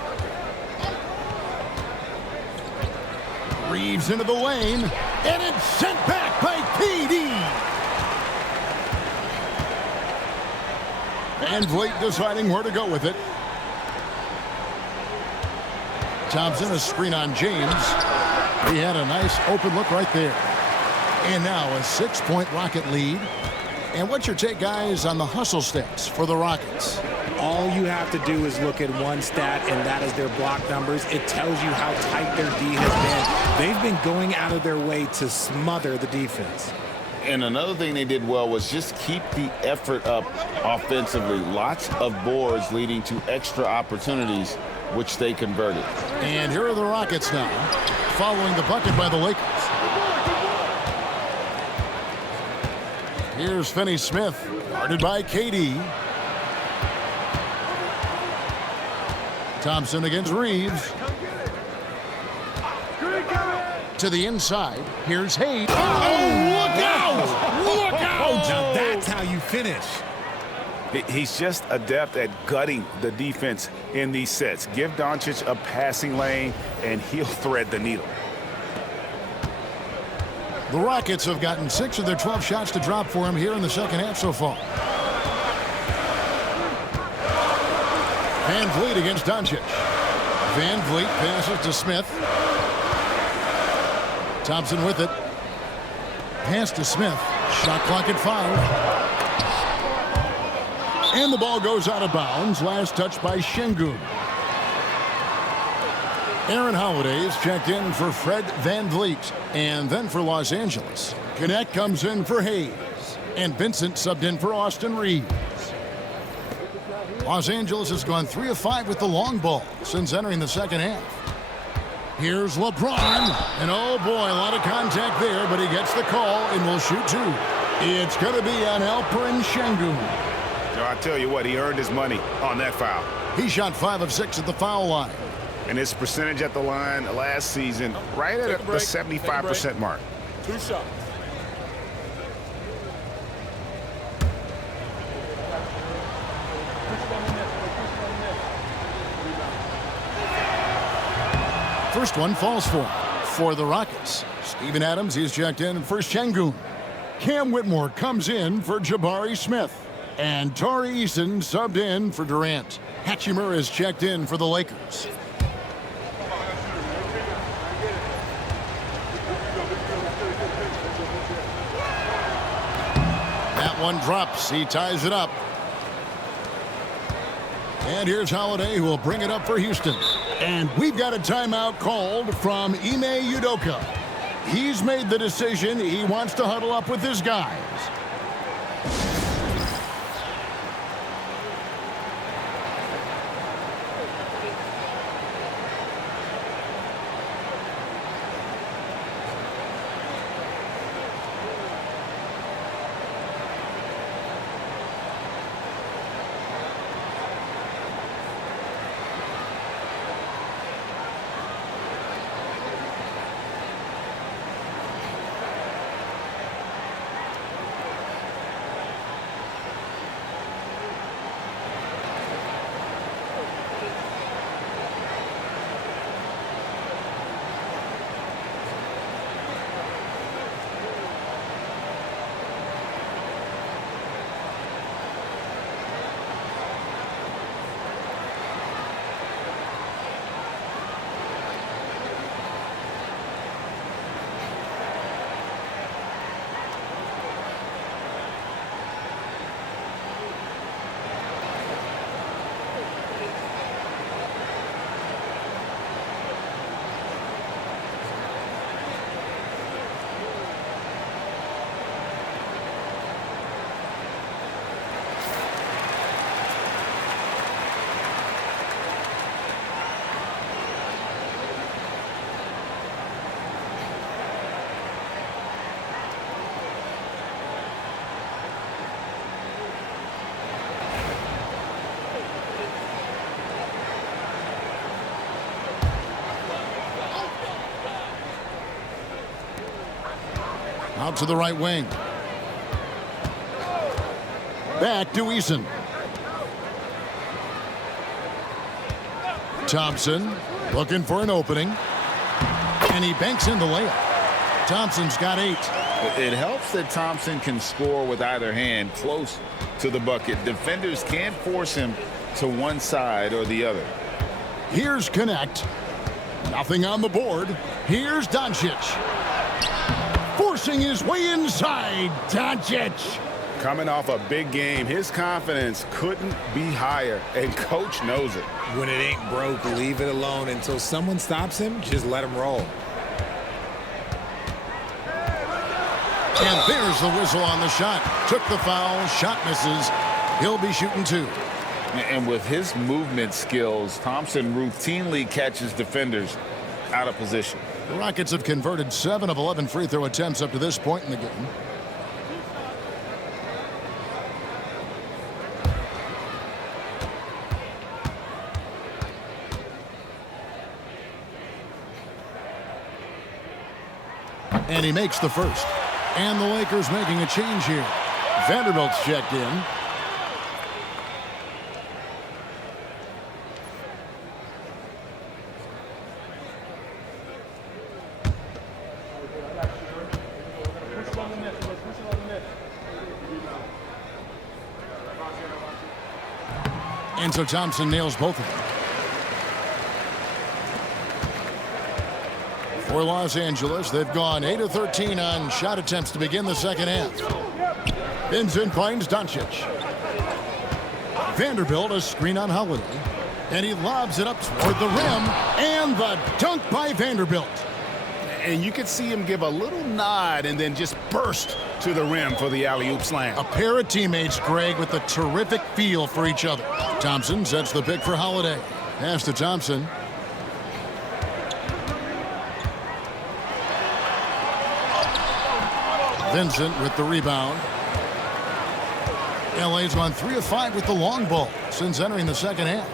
Reeves into the lane, and it's sent back by KD. Van Vliet deciding where to go with it. Thompson, a screen on James. He had a nice open look right there. And now a 6-point Rocket lead. And what's your take, guys, on the hustle stats for the Rockets? All you have to do is look at one stat, and that is their block numbers. It tells you how tight their D has been. They've been going out of their way to smother the defense. And another thing they did well was just keep the effort up offensively. Lots of boards leading to extra opportunities, which they converted. And here are the Rockets now, following the bucket by the Lakers. Here's Finney-Smith, guarded by KD. Thompson against Reeves. To the inside. Here's Hayes. Oh, look out! Look out! Now that's how you finish. He's just adept at gutting the defense in these sets. Give Doncic a passing lane, and he'll thread the needle. The Rockets have gotten 6 of their 12 shots to drop for him here in the second half so far. Van Vliet against Doncic. Van Vliet passes to Smith. Thompson with it. Pass to Smith. Shot clock at 5. And the ball goes out of bounds. Last touch by Şengün. Aaron Holiday is checked in for Fred Van Vliet. And then for Los Angeles, Connect comes in for Hayes. And Vincent subbed in for Austin Reeves. Los Angeles has gone 3 of 5 with the long ball since entering the second half. Here's LeBron. And oh boy, a lot of contact there, but he gets the call and will shoot 2. It's going to be on Alperen Şengün. I tell you what, he earned his money on that foul. He shot 5 of 6 at the foul line. And his percentage at the line last season, right at the 75% mark. 2 shots. First one falls for the Rockets. Steven Adams, he's checked in for Şengün. Cam Whitmore comes in for Jabari Smith. And Tari Eason subbed in for Durant. Hachimura is checked in for the Lakers. That one drops. He ties it up. And here's Holiday, who will bring it up for Houston. And we've got a timeout called from Ime Udoka. He's made the decision. He wants to huddle up with his guys. Out to the right wing. Back to Eason. Thompson looking for an opening. And he banks in the layup. Thompson's got 8. It helps that Thompson can score with either hand close to the bucket. Defenders can't force him to one side or the other. Here's Connect. Nothing on the board. Here's Doncic. Forcing his way inside. Doncic. Coming off a big game, his confidence couldn't be higher, and coach knows it. When it ain't broke, leave it alone. Until someone stops him, just let him roll. And there's the whistle on the shot. Took the foul, shot misses. He'll be shooting 2. And with his movement skills, Thompson routinely catches defenders out of position. The Rockets have converted 7 of 11 free throw attempts up to this point in the game. And he makes the first. And the Lakers making a change here. Vanderbilt's checked in. And so Thompson nails both of them. For Los Angeles, they've gone 8 of 13 on shot attempts to begin the second half. Vincent finds Doncic. Vanderbilt, a screen on Holiday. And he lobs it up toward the rim. And the dunk by Vanderbilt. And you could see him give a little nod and then just burst to the rim for the alley-oop slam. A pair of teammates, Greg, with a terrific feel for each other. Thompson sets the pick for Holiday. Pass to Thompson. Vincent with the rebound. LA's gone 3 of 5 with the long ball since entering the second half.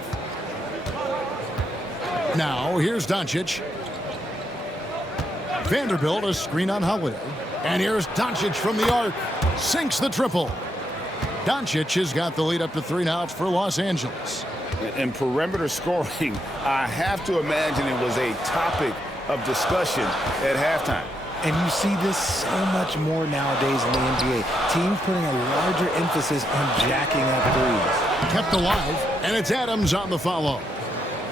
Now here's Doncic. Vanderbilt, a screen on Holiday. And here's Doncic from the arc. Sinks the triple. Doncic has got the lead up to 3 now for Los Angeles. In perimeter scoring, I have to imagine it was a topic of discussion at halftime. And you see this so much more nowadays in the NBA. Teams putting a larger emphasis on jacking up threes. Kept alive, and it's Adams on the follow.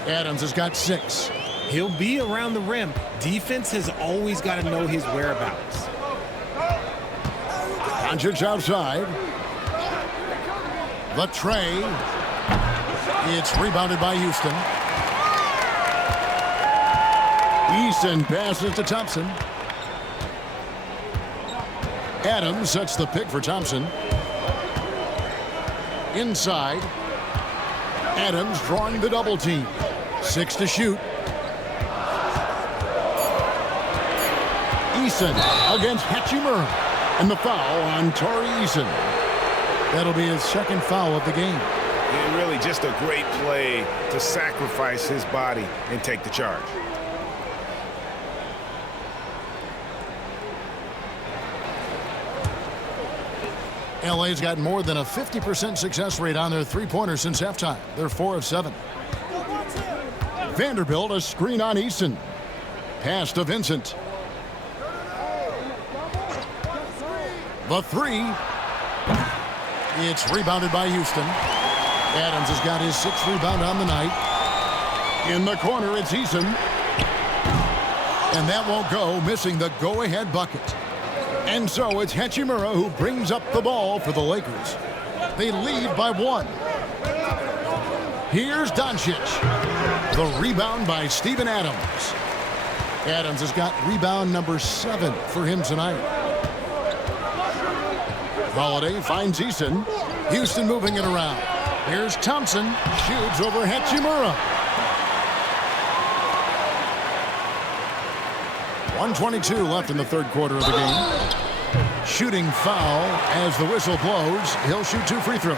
Adams has got 6. He'll be around the rim. Defense has always got to know his whereabouts. Doncic outside. The tray. It's rebounded by Houston. Eason passes to Thompson. Adams sets the pick for Thompson. Inside. Adams drawing the double team. 6 to shoot. Eason against Hachimura. And the foul on Tari Eason. That'll be his second foul of the game. And really just a great play to sacrifice his body and take the charge. LA's got more than a 50% success rate on their three-pointers since halftime. They're 4 of 7. Vanderbilt, a screen on Eason. Pass to Vincent. The 3. It's rebounded by Houston. Adams has got his 6th rebound on the night. In the corner, it's Eason. And that won't go, missing the go-ahead bucket. And so it's Hachimura who brings up the ball for the Lakers. They lead by 1. Here's Doncic. The rebound by Steven Adams. Adams has got rebound number 7 for him tonight. Holiday finds Eason. Houston moving it around. Here's Thompson. Shoots over Hachimura. 1:22 left in the third quarter of the game. Shooting foul as the whistle blows. He'll shoot 2 free throws.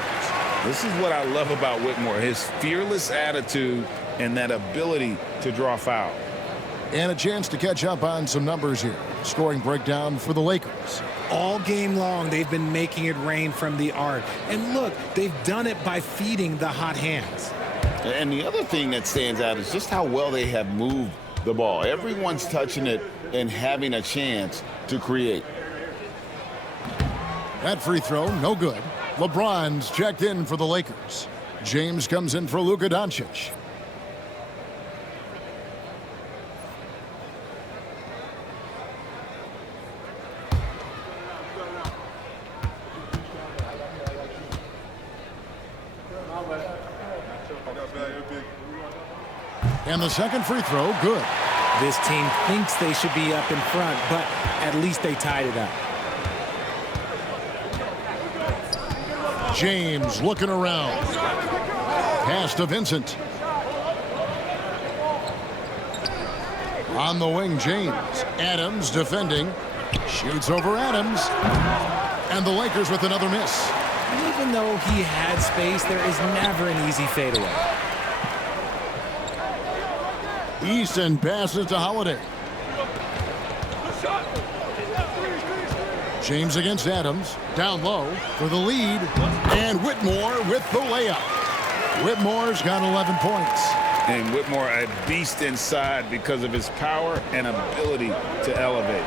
This is what I love about Whitmore, his fearless attitude and that ability to draw foul. And a chance to catch up on some numbers here. Scoring breakdown for the Lakers. All game long, they've been making it rain from the arc. And look, they've done it by feeding the hot hands. And the other thing that stands out is just how well they have moved the ball. Everyone's touching it and having a chance to create. That free throw, no good. LeBron's checked in for the Lakers. James comes in for Luka Doncic. And the second free throw, good. This team thinks they should be up in front, but at least they tied it up. James looking around. Pass to Vincent. On the wing, James. Adams defending. Shoots over Adams. And the Lakers with another miss. Even though he had space, there is never an easy fadeaway. Easton passes to Holiday. James against Adams. Down low for the lead. And Whitmore with the layup. Whitmore's got 11 points. And Whitmore a beast inside because of his power and ability to elevate.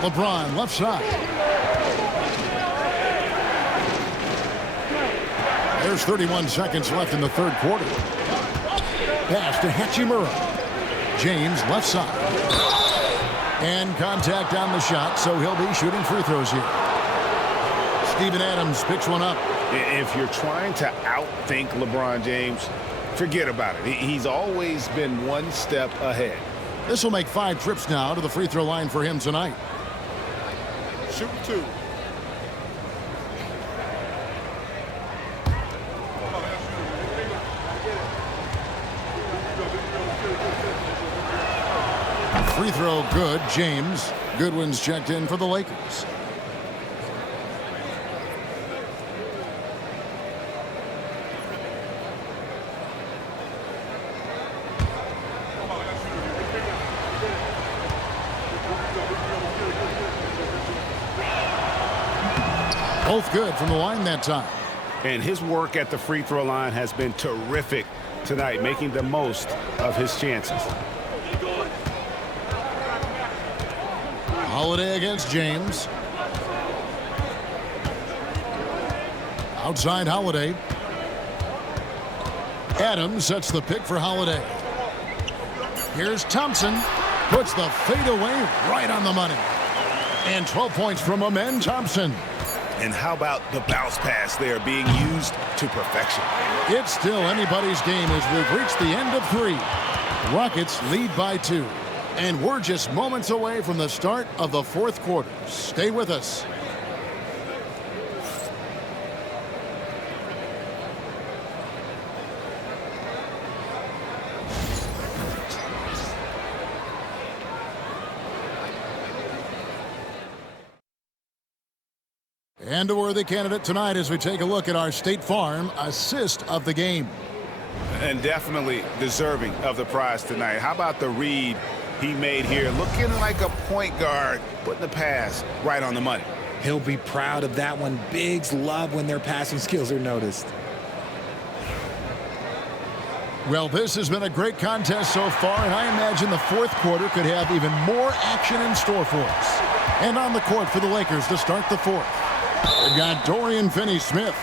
LeBron left side. There's 31 seconds left in the third quarter. Pass to Hachimura. James left side. And contact on the shot, so he'll be shooting free throws here. Steven Adams picks one up. If you're trying to outthink LeBron James, forget about it. He's always been one step ahead. This will make 5 trips now to the free throw line for him tonight. Shooting 2. Free throw good, James. Goodwin's checked in for the Lakers. Both good from the line that time. And his work at the free throw line has been terrific tonight, making the most of his chances. Holiday against James. Outside Holiday. Adams sets the pick for Holiday. Here's Thompson. Puts the fadeaway right on the money. And 12 points from Amen Thompson. And how about the bounce pass there being used to perfection? It's still anybody's game as we've reached the end of 3. Rockets lead by 2. And we're just moments away from the start of the fourth quarter. Stay with us. And a worthy candidate tonight as we take a look at our State Farm assist of the game. And definitely deserving of the prize tonight. How about the read he made here, looking like a point guard, putting the pass right on the money. He'll be proud of that one. Bigs love when their passing skills are noticed. Well, this has been a great contest so far, and I imagine the fourth quarter could have even more action in store for us. And on the court for the Lakers to start the fourth. They've got Dorian Finney-Smith.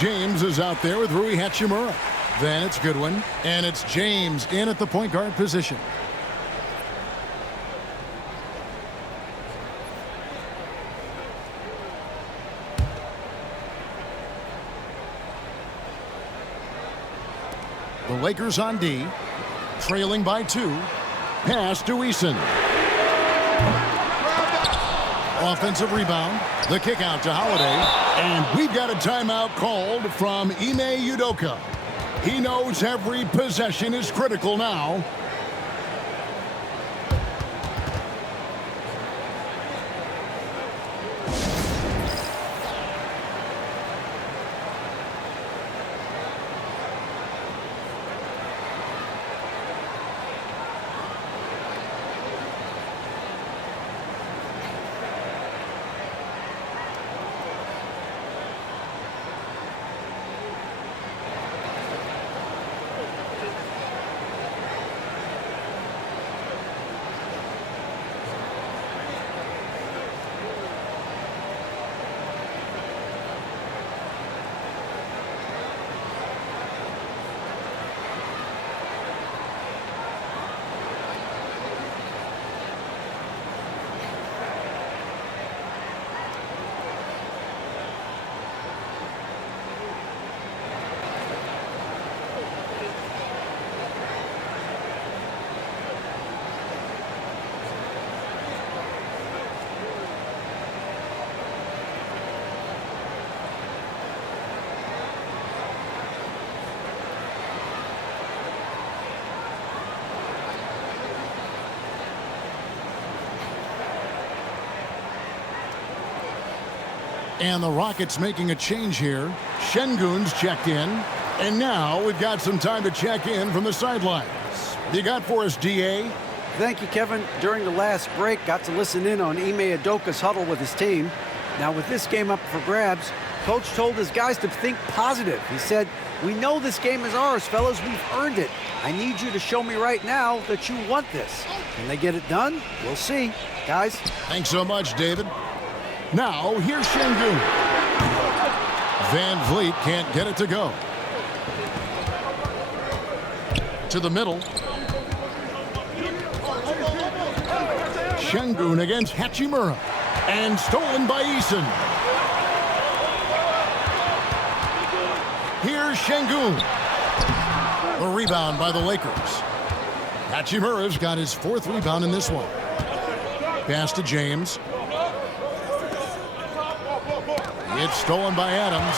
James is out there with Rui Hachimura. Then it's Goodwin, and it's James in at the point guard position. The Lakers on D, trailing by 2. Pass to Eason. Offensive rebound. The kick out to Holiday. And we've got a timeout called from Ime Udoka. He knows every possession is critical now. And the Rockets making a change here. Şengün's checked in. And now we've got some time to check in from the sidelines. You got for us, D.A.? Thank you, Kevin. During the last break, got to listen in on Ime Udoka's huddle with his team. Now, with this game up for grabs, Coach told his guys to think positive. He said, "We know this game is ours, fellas. We've earned it. I need you to show me right now that you want this." Can they get it done? We'll see. Guys. Thanks so much, David. Now, here's Şengün. Van Vliet can't get it to go. To the middle. Şengün against Hachimura. And stolen by Eason. Here's Şengün. The rebound by the Lakers. Hachimura's got his 4th rebound in this one. Pass to James. It's stolen by Adams.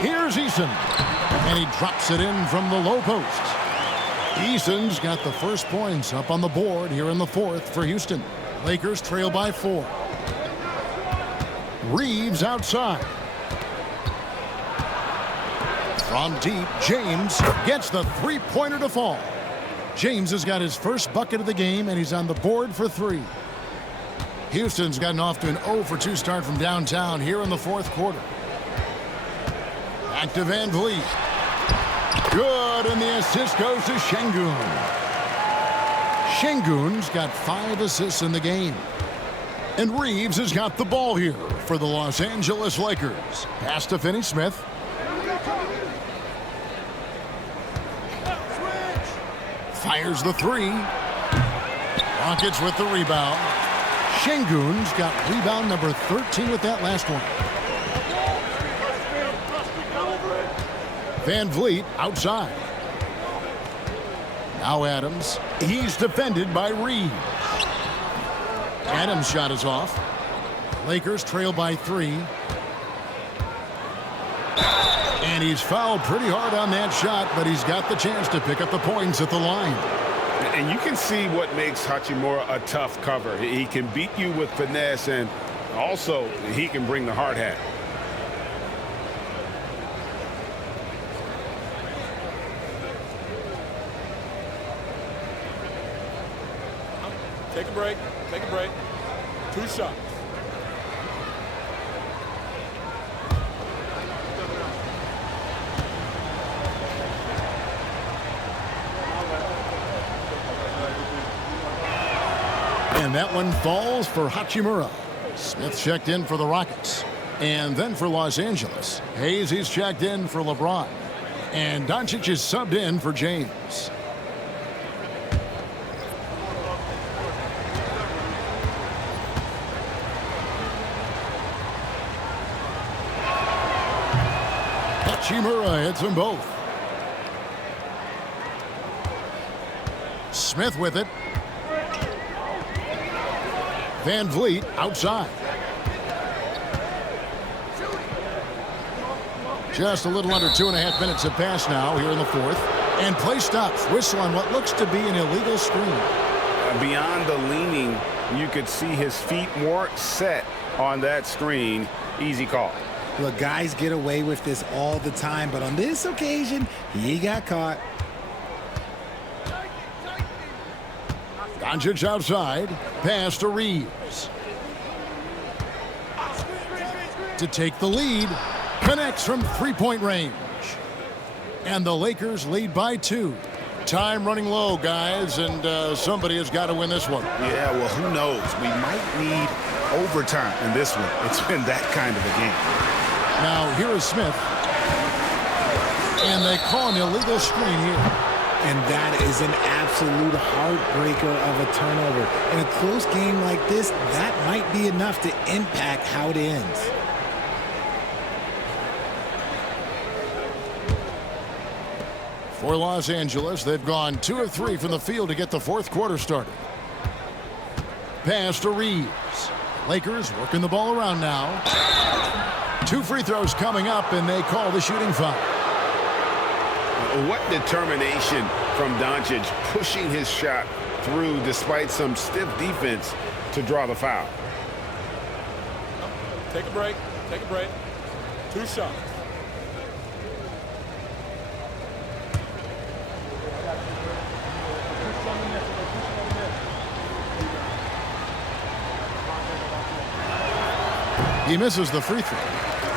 Here's Eason. And he drops it in from the low post. Eason's got the first points up on the board here in the 4th for Houston. Lakers trail by 4. Reeves outside. From deep, James gets the three-pointer to fall. James has got his first bucket of the game, and he's on the board for 3. Houston's gotten off to an 0-for-2 start from downtown here in the 4th quarter. Back to Van Vliet. Good, and the assist goes to Şengün. Şengün's got 5 assists in the game. And Reeves has got the ball here for the Los Angeles Lakers. Pass to Finney-Smith. Fires the 3. Rockets with the rebound. Şengün's got rebound number 13 with that last one. Van Vliet outside. Now Adams. He's defended by Reed. Adams' shot is off. Lakers trail by 3. And he's fouled pretty hard on that shot, but he's got the chance to pick up the points at the line. And you can see what makes Hachimura a tough cover. He can beat you with finesse, and also he can bring the hard hat. Take a break. Take a break. 2 shots. And that one falls for Hachimura. Smith checked in for the Rockets. And then for Los Angeles, Hayes, he's checked in for LeBron. And Doncic is subbed in for James. Hachimura hits them both. Smith with it. Van Vliet outside. Just a little under 2.5 minutes have passed now here in the 4th. And play stops. Whistle on what looks to be an illegal screen. Beyond the leaning, you could see his feet more set on that screen. Easy call. Look, guys get away with this all the time, but on this occasion, he got caught. Doncic outside. Pass to Reeves. To take the lead. Connects from 3-point range. And the Lakers lead by 2. Time running low, guys, and somebody has got to win this one. Yeah, well, who knows? We might need overtime in this one. It's been that kind of a game. Now, here is Smith. And they call an illegal screen here. And that is an absolute heartbreaker of a turnover. In a close game like this, that might be enough to impact how it ends. For Los Angeles, they've gone 2 of 3 from the field to get the 4th quarter started. Pass to Reeves. Lakers working the ball around now. 2 free throws coming up, and they call the shooting foul. What determination from Doncic, pushing his shot through despite some stiff defense to draw the foul. Take a break. Take a break. 2 shots. He misses the free throw.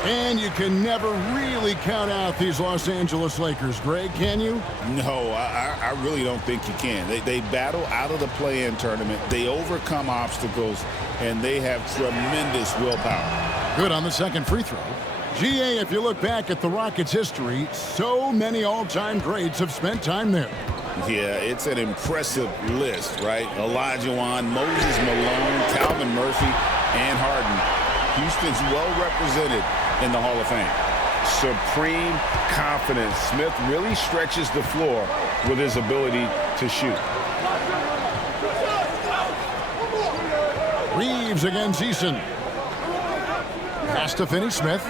And you can never really count out these Los Angeles Lakers, Greg, can you? No, I really don't think you can. They battle out of the play-in tournament. They overcome obstacles, and they have tremendous willpower. Good on the second free throw. GA, if you look back at the Rockets' history, so many all-time greats have spent time there. Yeah, it's an impressive list, right? Olajuwon, Moses Malone, Calvin Murphy, and Harden. Houston's well represented in the Hall of Fame. Supreme confidence. Smith really stretches the floor with his ability to shoot. Reeves against Eason. Pass to Finney-Smith.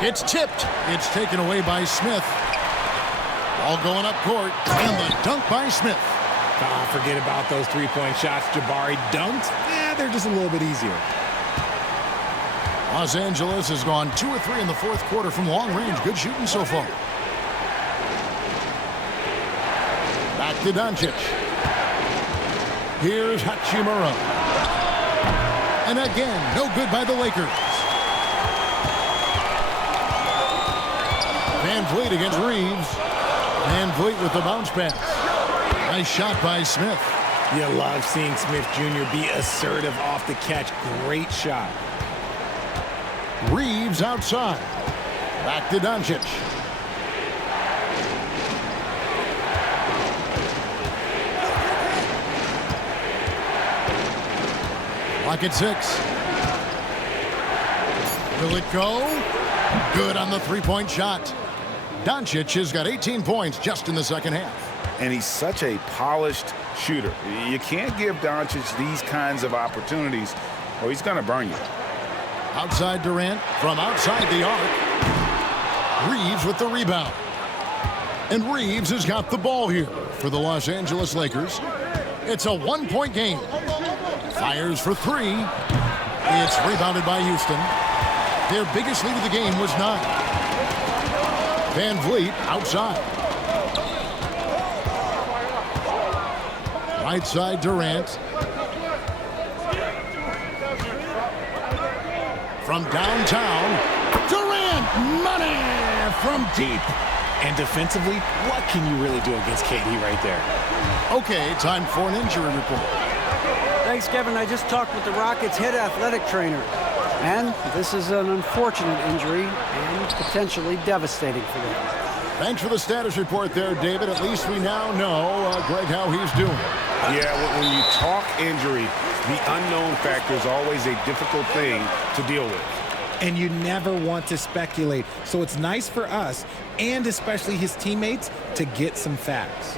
It's tipped. It's taken away by Smith. Ball going up court. And the dunk by Smith. Forget about those three-point shots. Jabari dunked. They're just a little bit easier. Los Angeles has gone 2 of 3 in the fourth quarter from long range. Good shooting so far. Back to Doncic. Here's Hachimura. And again, no good by the Lakers. Van Vliet against Reeves. Van Vliet with the bounce pass. Nice shot by Smith. You love seeing Smith Jr. be assertive off the catch. Great shot. Reeves outside. Back to Doncic. Clock at 6. Will it go? Good on the three-point shot. Doncic has got 18 points just in the second half. And he's such a polished shooter. You can't give Doncic these kinds of opportunities or he's going to burn you. Outside Durant from outside the arc. Reeves with the rebound. And Reeves has got the ball here for the Los Angeles Lakers. It's a one-point game. Fires for 3. It's rebounded by Houston. Their biggest lead of the game was 9. Van Vliet outside. Right side Durant. From downtown, Durant, money from deep. And defensively, what can you really do against KD right there? Okay, time for an injury report. Thanks, Kevin. I just talked with the Rockets' head athletic trainer. And this is an unfortunate injury and potentially devastating for them. Thanks for the status report there, David. At least we now know, Greg, how he's doing. Yeah, when you talk injury, the unknown factor is always a difficult thing to deal with. And you never want to speculate. So it's nice for us, and especially his teammates, to get some facts.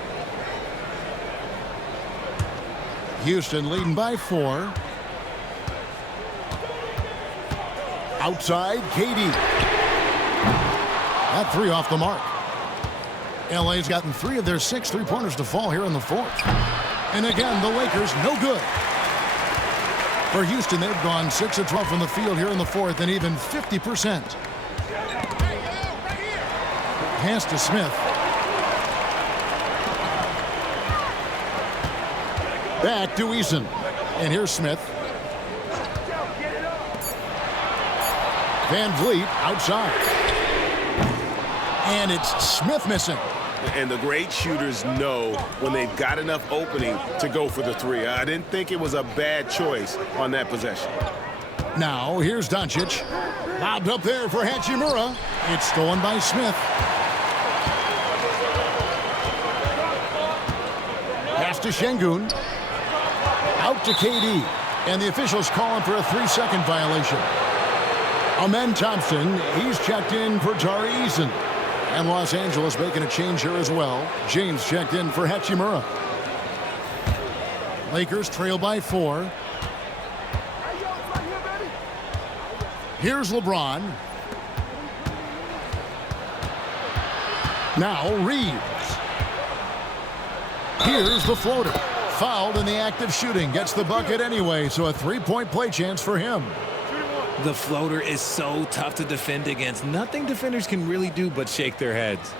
Houston leading by 4. Outside, KD. That 3 off the mark. LA's gotten 3 of their 6 three-pointers to fall here in the fourth. And again, the Lakers, no good. For Houston, they've gone 6 of 12 from the field here in the fourth, and even 50%. Pass to Smith. Back to Eason. And here's Smith. Van Vliet outside. And it's Smith missing. And the great shooters know when they've got enough opening to go for the 3. I didn't think it was a bad choice on that possession. Now, here's Doncic. Lobbed up there for Hachimura. It's stolen by Smith. Pass to Şengün. Out to KD. And the officials calling for a 3-second violation. Amen Thompson, he's checked in for Tari Eason. And Los Angeles making a change here as well. James checked in for Hachimura. Lakers trail by 4. Here's LeBron. Now Reeves. Here's the floater. fouled in the act of shooting. Gets the bucket anyway, so a three-point play chance for him. The floater is so tough to defend against. Nothing defenders can really do but shake their heads.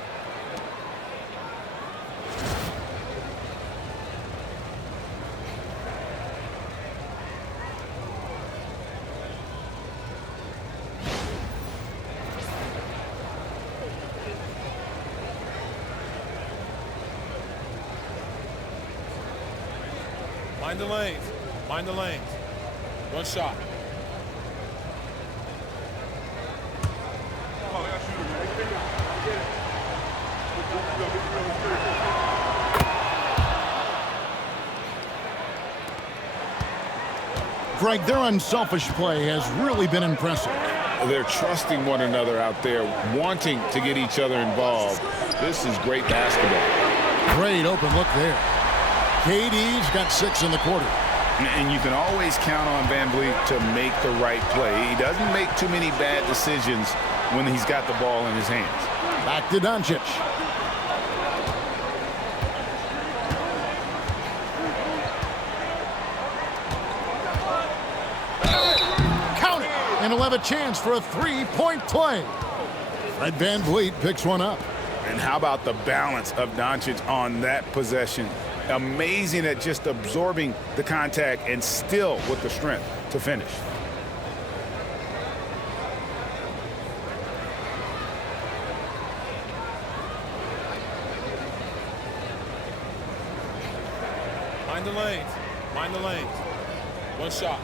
Mind the lanes. Mind the lanes. One shot. Greg, their unselfish play has really been impressive. They're trusting one another out there, wanting to get each other involved. This is great basketball. Great open look there. KD's got 6 in the quarter. And you can always count on VanVleet to make the right play. He doesn't make too many bad decisions when he's got the ball in his hands. Back to Doncic. Count it! And he'll have a chance for a three-point play. Fred VanVleet picks one up. And how about the balance of Doncic on that possession? Amazing at just absorbing the contact and still with the strength to finish. Mind the lanes. Mind the lanes. One shot.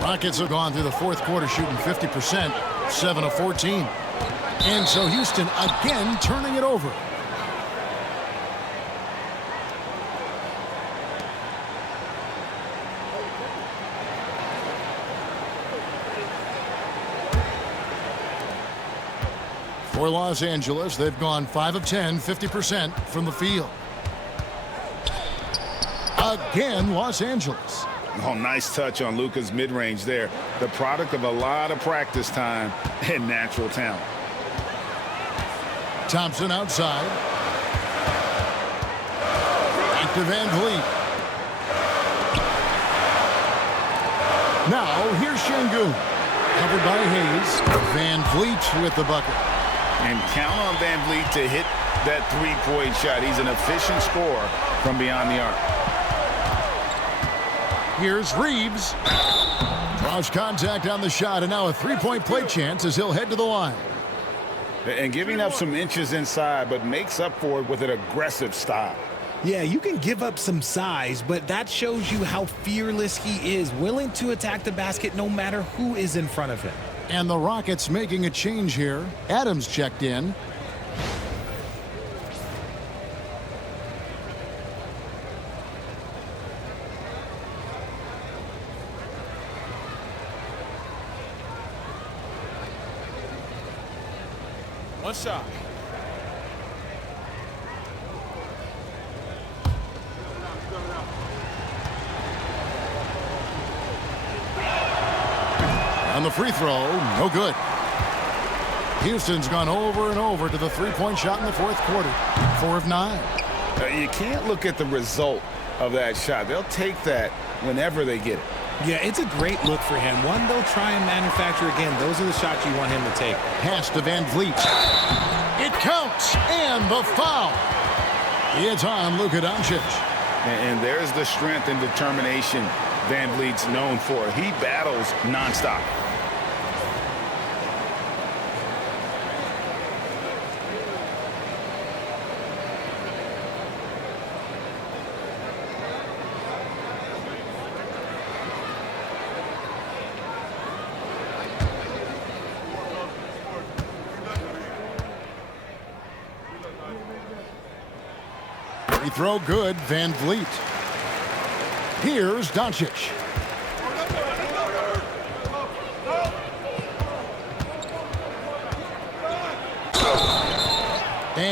Rockets have gone through the fourth quarter shooting 50%, 7 of 14. And so Houston again turning it over. For Los Angeles, they've gone 5 of 10, 50% from the field. Again, Los Angeles. Oh, nice touch on Luka's mid-range there. The product of a lot of practice time and natural talent. Thompson outside. Back to VanVleet. Now, here's Şengün. Covered by Hayes. VanVleet with the bucket. And count on VanVleet to hit that three-point shot. He's an efficient scorer from beyond the arc. Here's Reeves. Draws contact on the shot, and now a three-point play chance as he'll head to the line. And giving up some inches inside, but makes up for it with an aggressive style. Yeah, you can give up some size, but that shows you how fearless he is, willing to attack the basket no matter who is in front of him. And the Rockets making a change here. Adams checked in. One shot. On the free throw, no good. Houston's gone over and over to the three-point shot in the fourth quarter. 4 of 9. You can't look at the result of that shot. They'll take that whenever they get it. Yeah, it's a great look for him. One they'll try and manufacture again. Those are the shots you want him to take. Pass to VanVleet. It counts, and the foul. It's on Luka Doncic. And there's the strength and determination VanVleet's known for. He battles nonstop. Free throw good, VanVleet. Here's Doncic.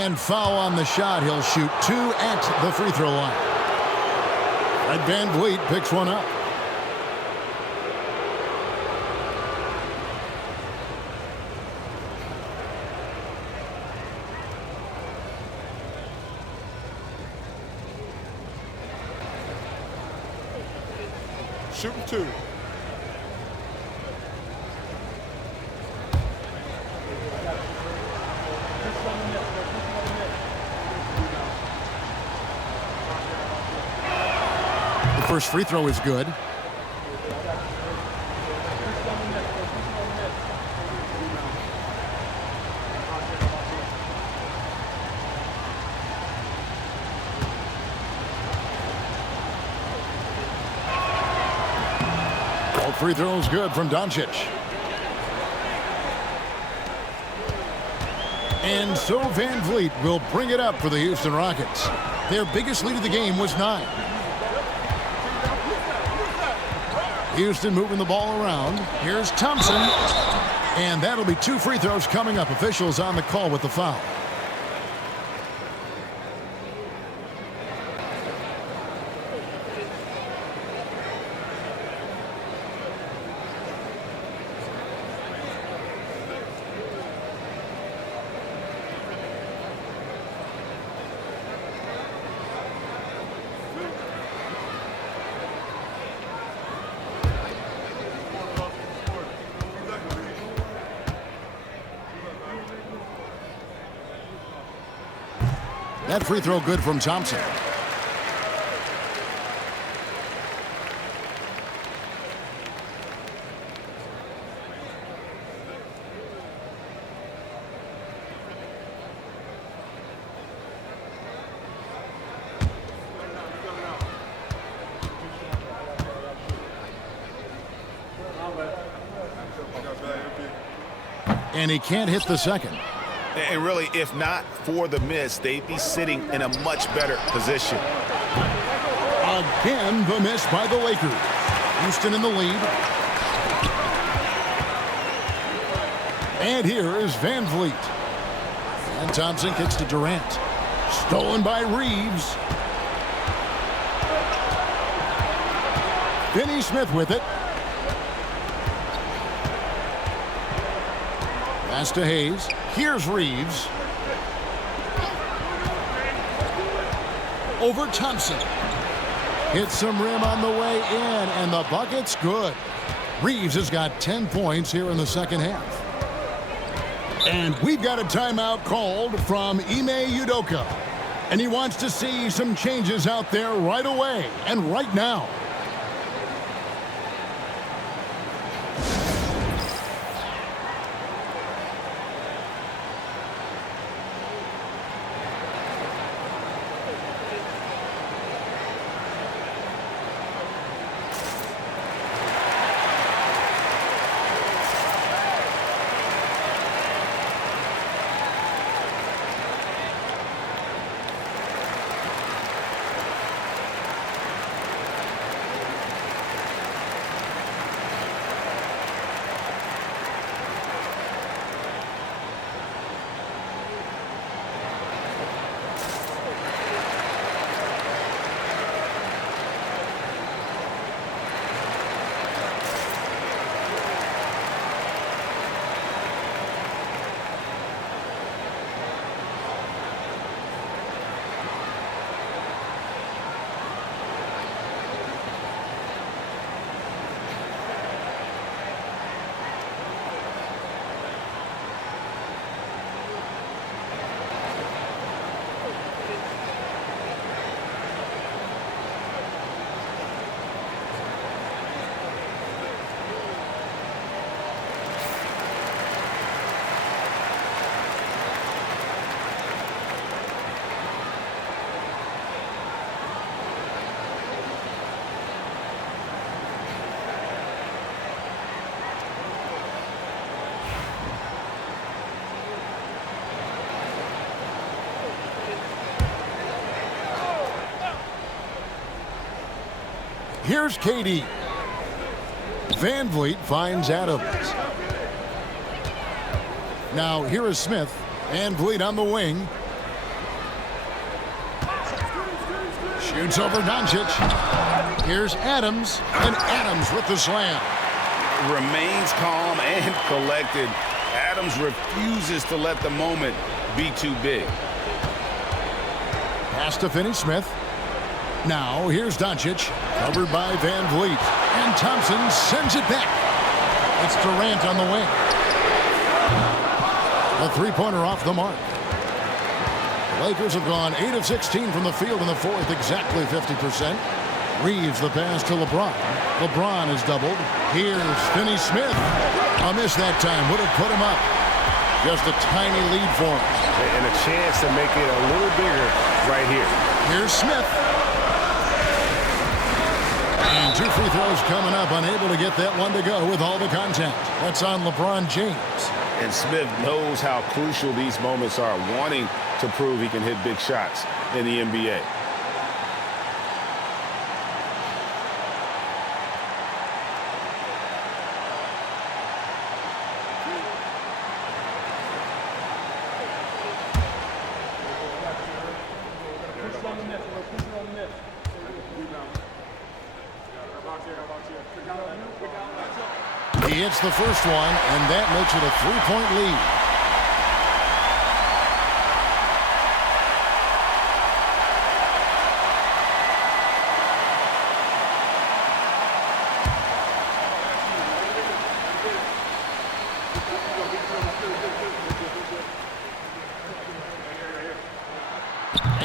And foul on the shot. He'll shoot 2 at the free throw line. Fred VanVleet picks one up. Shooting 2. The first free throw is good. Both free throws good from Doncic. And so VanVleet will bring it up for the Houston Rockets. Their biggest lead of the game was 9. Houston moving the ball around. Here's Thompson. And that'll be 2 free throws coming up. Officials on the call with the foul. That free throw good from Thompson. And he can't hit the second. And really, if not for the miss, they'd be sitting in a much better position. Again, the miss by the Lakers. Houston in the lead. And here is VanVleet. And Thompson kicks to Durant. Stolen by Reeves. Finney Smith with it. Pass to Hayes. Here's Reeves. Over Thompson. Hits some rim on the way in, and the bucket's good. Reeves has got 10 points here in the second half. And we've got a timeout called from Ime Udoka. And he wants to see some changes out there right away and right now. Here's KD. VanVleet finds Adams. Now here is Smith. VanVleet on the wing. Shoots over Doncic. Here's Adams, and Adams with the slam. Remains calm and collected. Adams refuses to let the moment be too big. Pass to Finney-Smith. Now here's Doncic, covered by Van Vliet. And Thompson sends it back. It's Durant on the wing. A three-pointer off the mark. The Lakers have gone 8 of 16 from the field in the fourth, exactly 50%. Reeves the pass to LeBron. LeBron is doubled. Here's Finney-Smith. A miss that time would have put him up. Just a tiny lead for him. And a chance to make it a little bigger right here. Here's Smith. And 2 free throws coming up. Unable to get that one to go with all the contact. That's on LeBron James. And Smith knows how crucial these moments are, wanting to prove he can hit big shots in the NBA. He hits the first one, and that makes it a 3-point lead.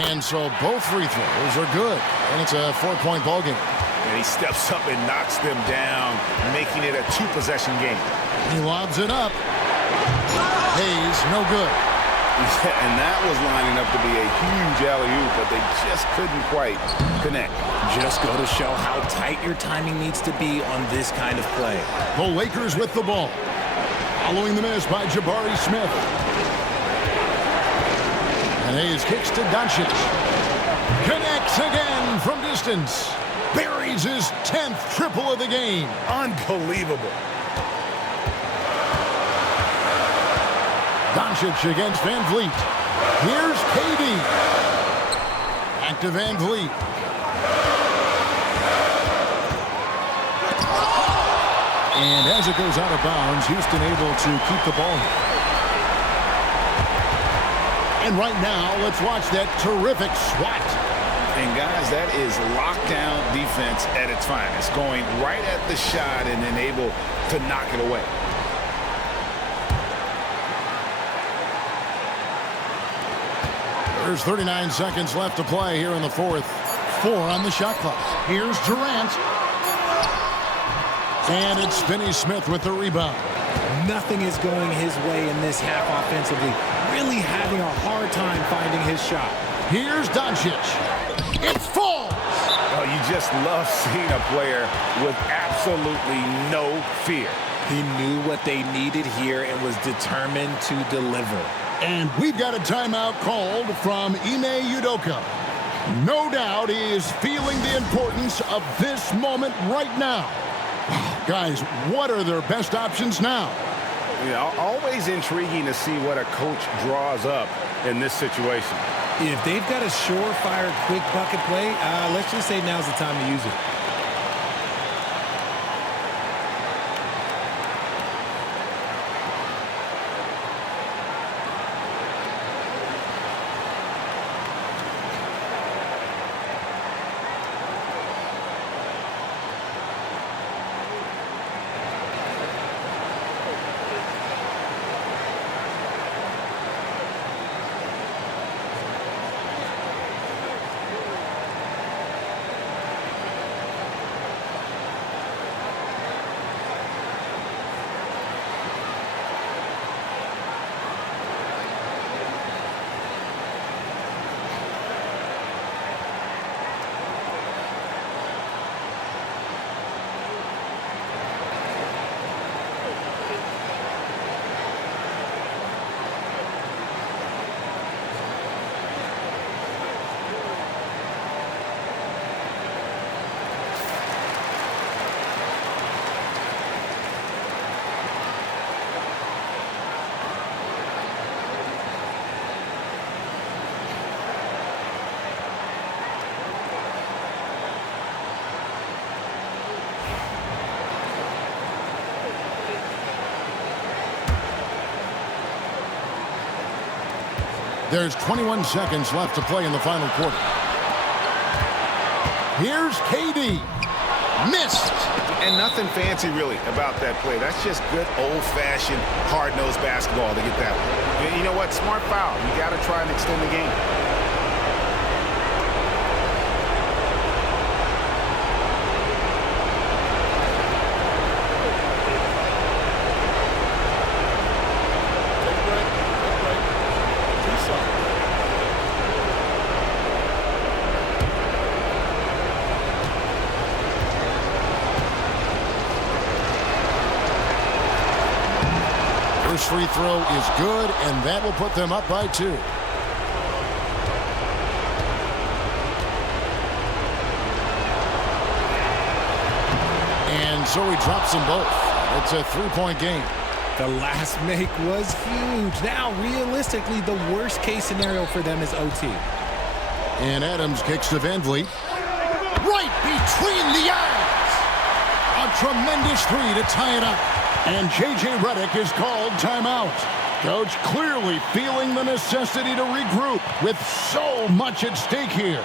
And so both free throws are good, and it's a 4-point ball game. And he steps up and knocks them down, making it a 2-possession game. He lobs it up. Hayes, no good. Yeah, and that was lining up to be a huge alley-oop, but they just couldn't quite connect. Just go to show how tight your timing needs to be on this kind of play. The Lakers with the ball. Following the miss by Jabari Smith. And Hayes kicks to Doncic. Connects again from distance. Buries his 10th triple of the game. Unbelievable. Doncic against Van Vliet. Here's KD. Back to Van Vliet. And as it goes out of bounds, Houston able to keep the ball. And right now, let's watch that terrific swat. And guys, that is lockdown defense at its finest, going right at the shot and then able to knock it away. There's 39 seconds left to play here in the fourth. 4 on the shot clock. Here's Durant. And it's Finney-Smith with the rebound. Nothing is going his way in this half offensively. Really having a hard time finding his shot. Here's Doncic. It falls. Oh, you just love seeing a player with absolutely no fear. He knew what they needed here and was determined to deliver. And we've got a timeout called from Ime Udoka. No doubt he is feeling the importance of this moment right now. Guys, what are their best options now? You know, always intriguing to see what a coach draws up in this situation. If they've got a surefire quick bucket play, let's just say now's the time to use it. There's 21 seconds left to play in the final quarter. Here's KD. Missed. And nothing fancy really about that play. That's just good old-fashioned hard-nosed basketball to get that one. And you know what? Smart foul. You got to try and extend the game. First free throw is good, and that will put them up by 2. And so he drops them both. It's a 3-point game. The last make was huge. Now, realistically, the worst case scenario for them is OT. And Adams kicks to VanVleet. Right between the eyes. A tremendous 3 to tie it up. And J.J. Redick is called timeout. Coach clearly feeling the necessity to regroup with so much at stake here.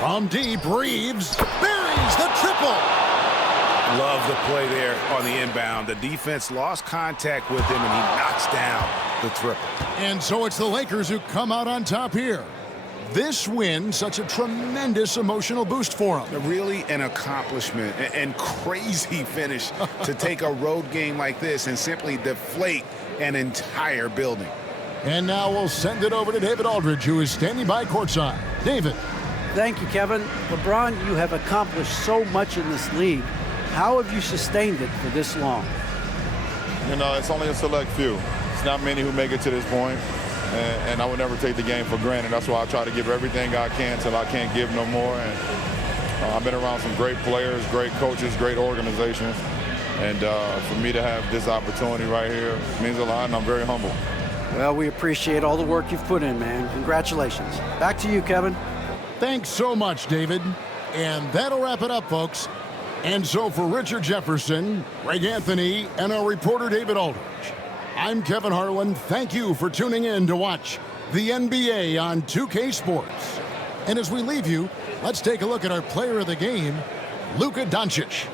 From deep, Reeves buries the triple. Love the play there on the inbound. The defense lost contact with him, and he knocks down the triple. And so it's the Lakers who come out on top here. This win, such a tremendous emotional boost for them. Really an accomplishment and crazy finish to take a road game like this and simply deflate an entire building. And now we'll send it over to David Aldridge, who is standing by courtside. David. Thank you, Kevin. LeBron, you have accomplished so much in this league. How have you sustained it for this long? You know, it's only a select few. It's not many who make it to this point, and I would never take the game for granted. That's why I try to give everything I can till I can't give no more. And I've been around some great players, great coaches, great organizations, and for me to have this opportunity right here means a lot, and I'm very humble. Well, we appreciate all the work you've put in, man. Congratulations. Back to you, Kevin. Thanks so much, David. And that'll wrap it up, folks. And so for Richard Jefferson, Greg Anthony, and our reporter David Aldridge, I'm Kevin Harlan. Thank you for tuning in to watch the NBA on 2K Sports. And as we leave you, let's take a look at our player of the game, Luka Doncic.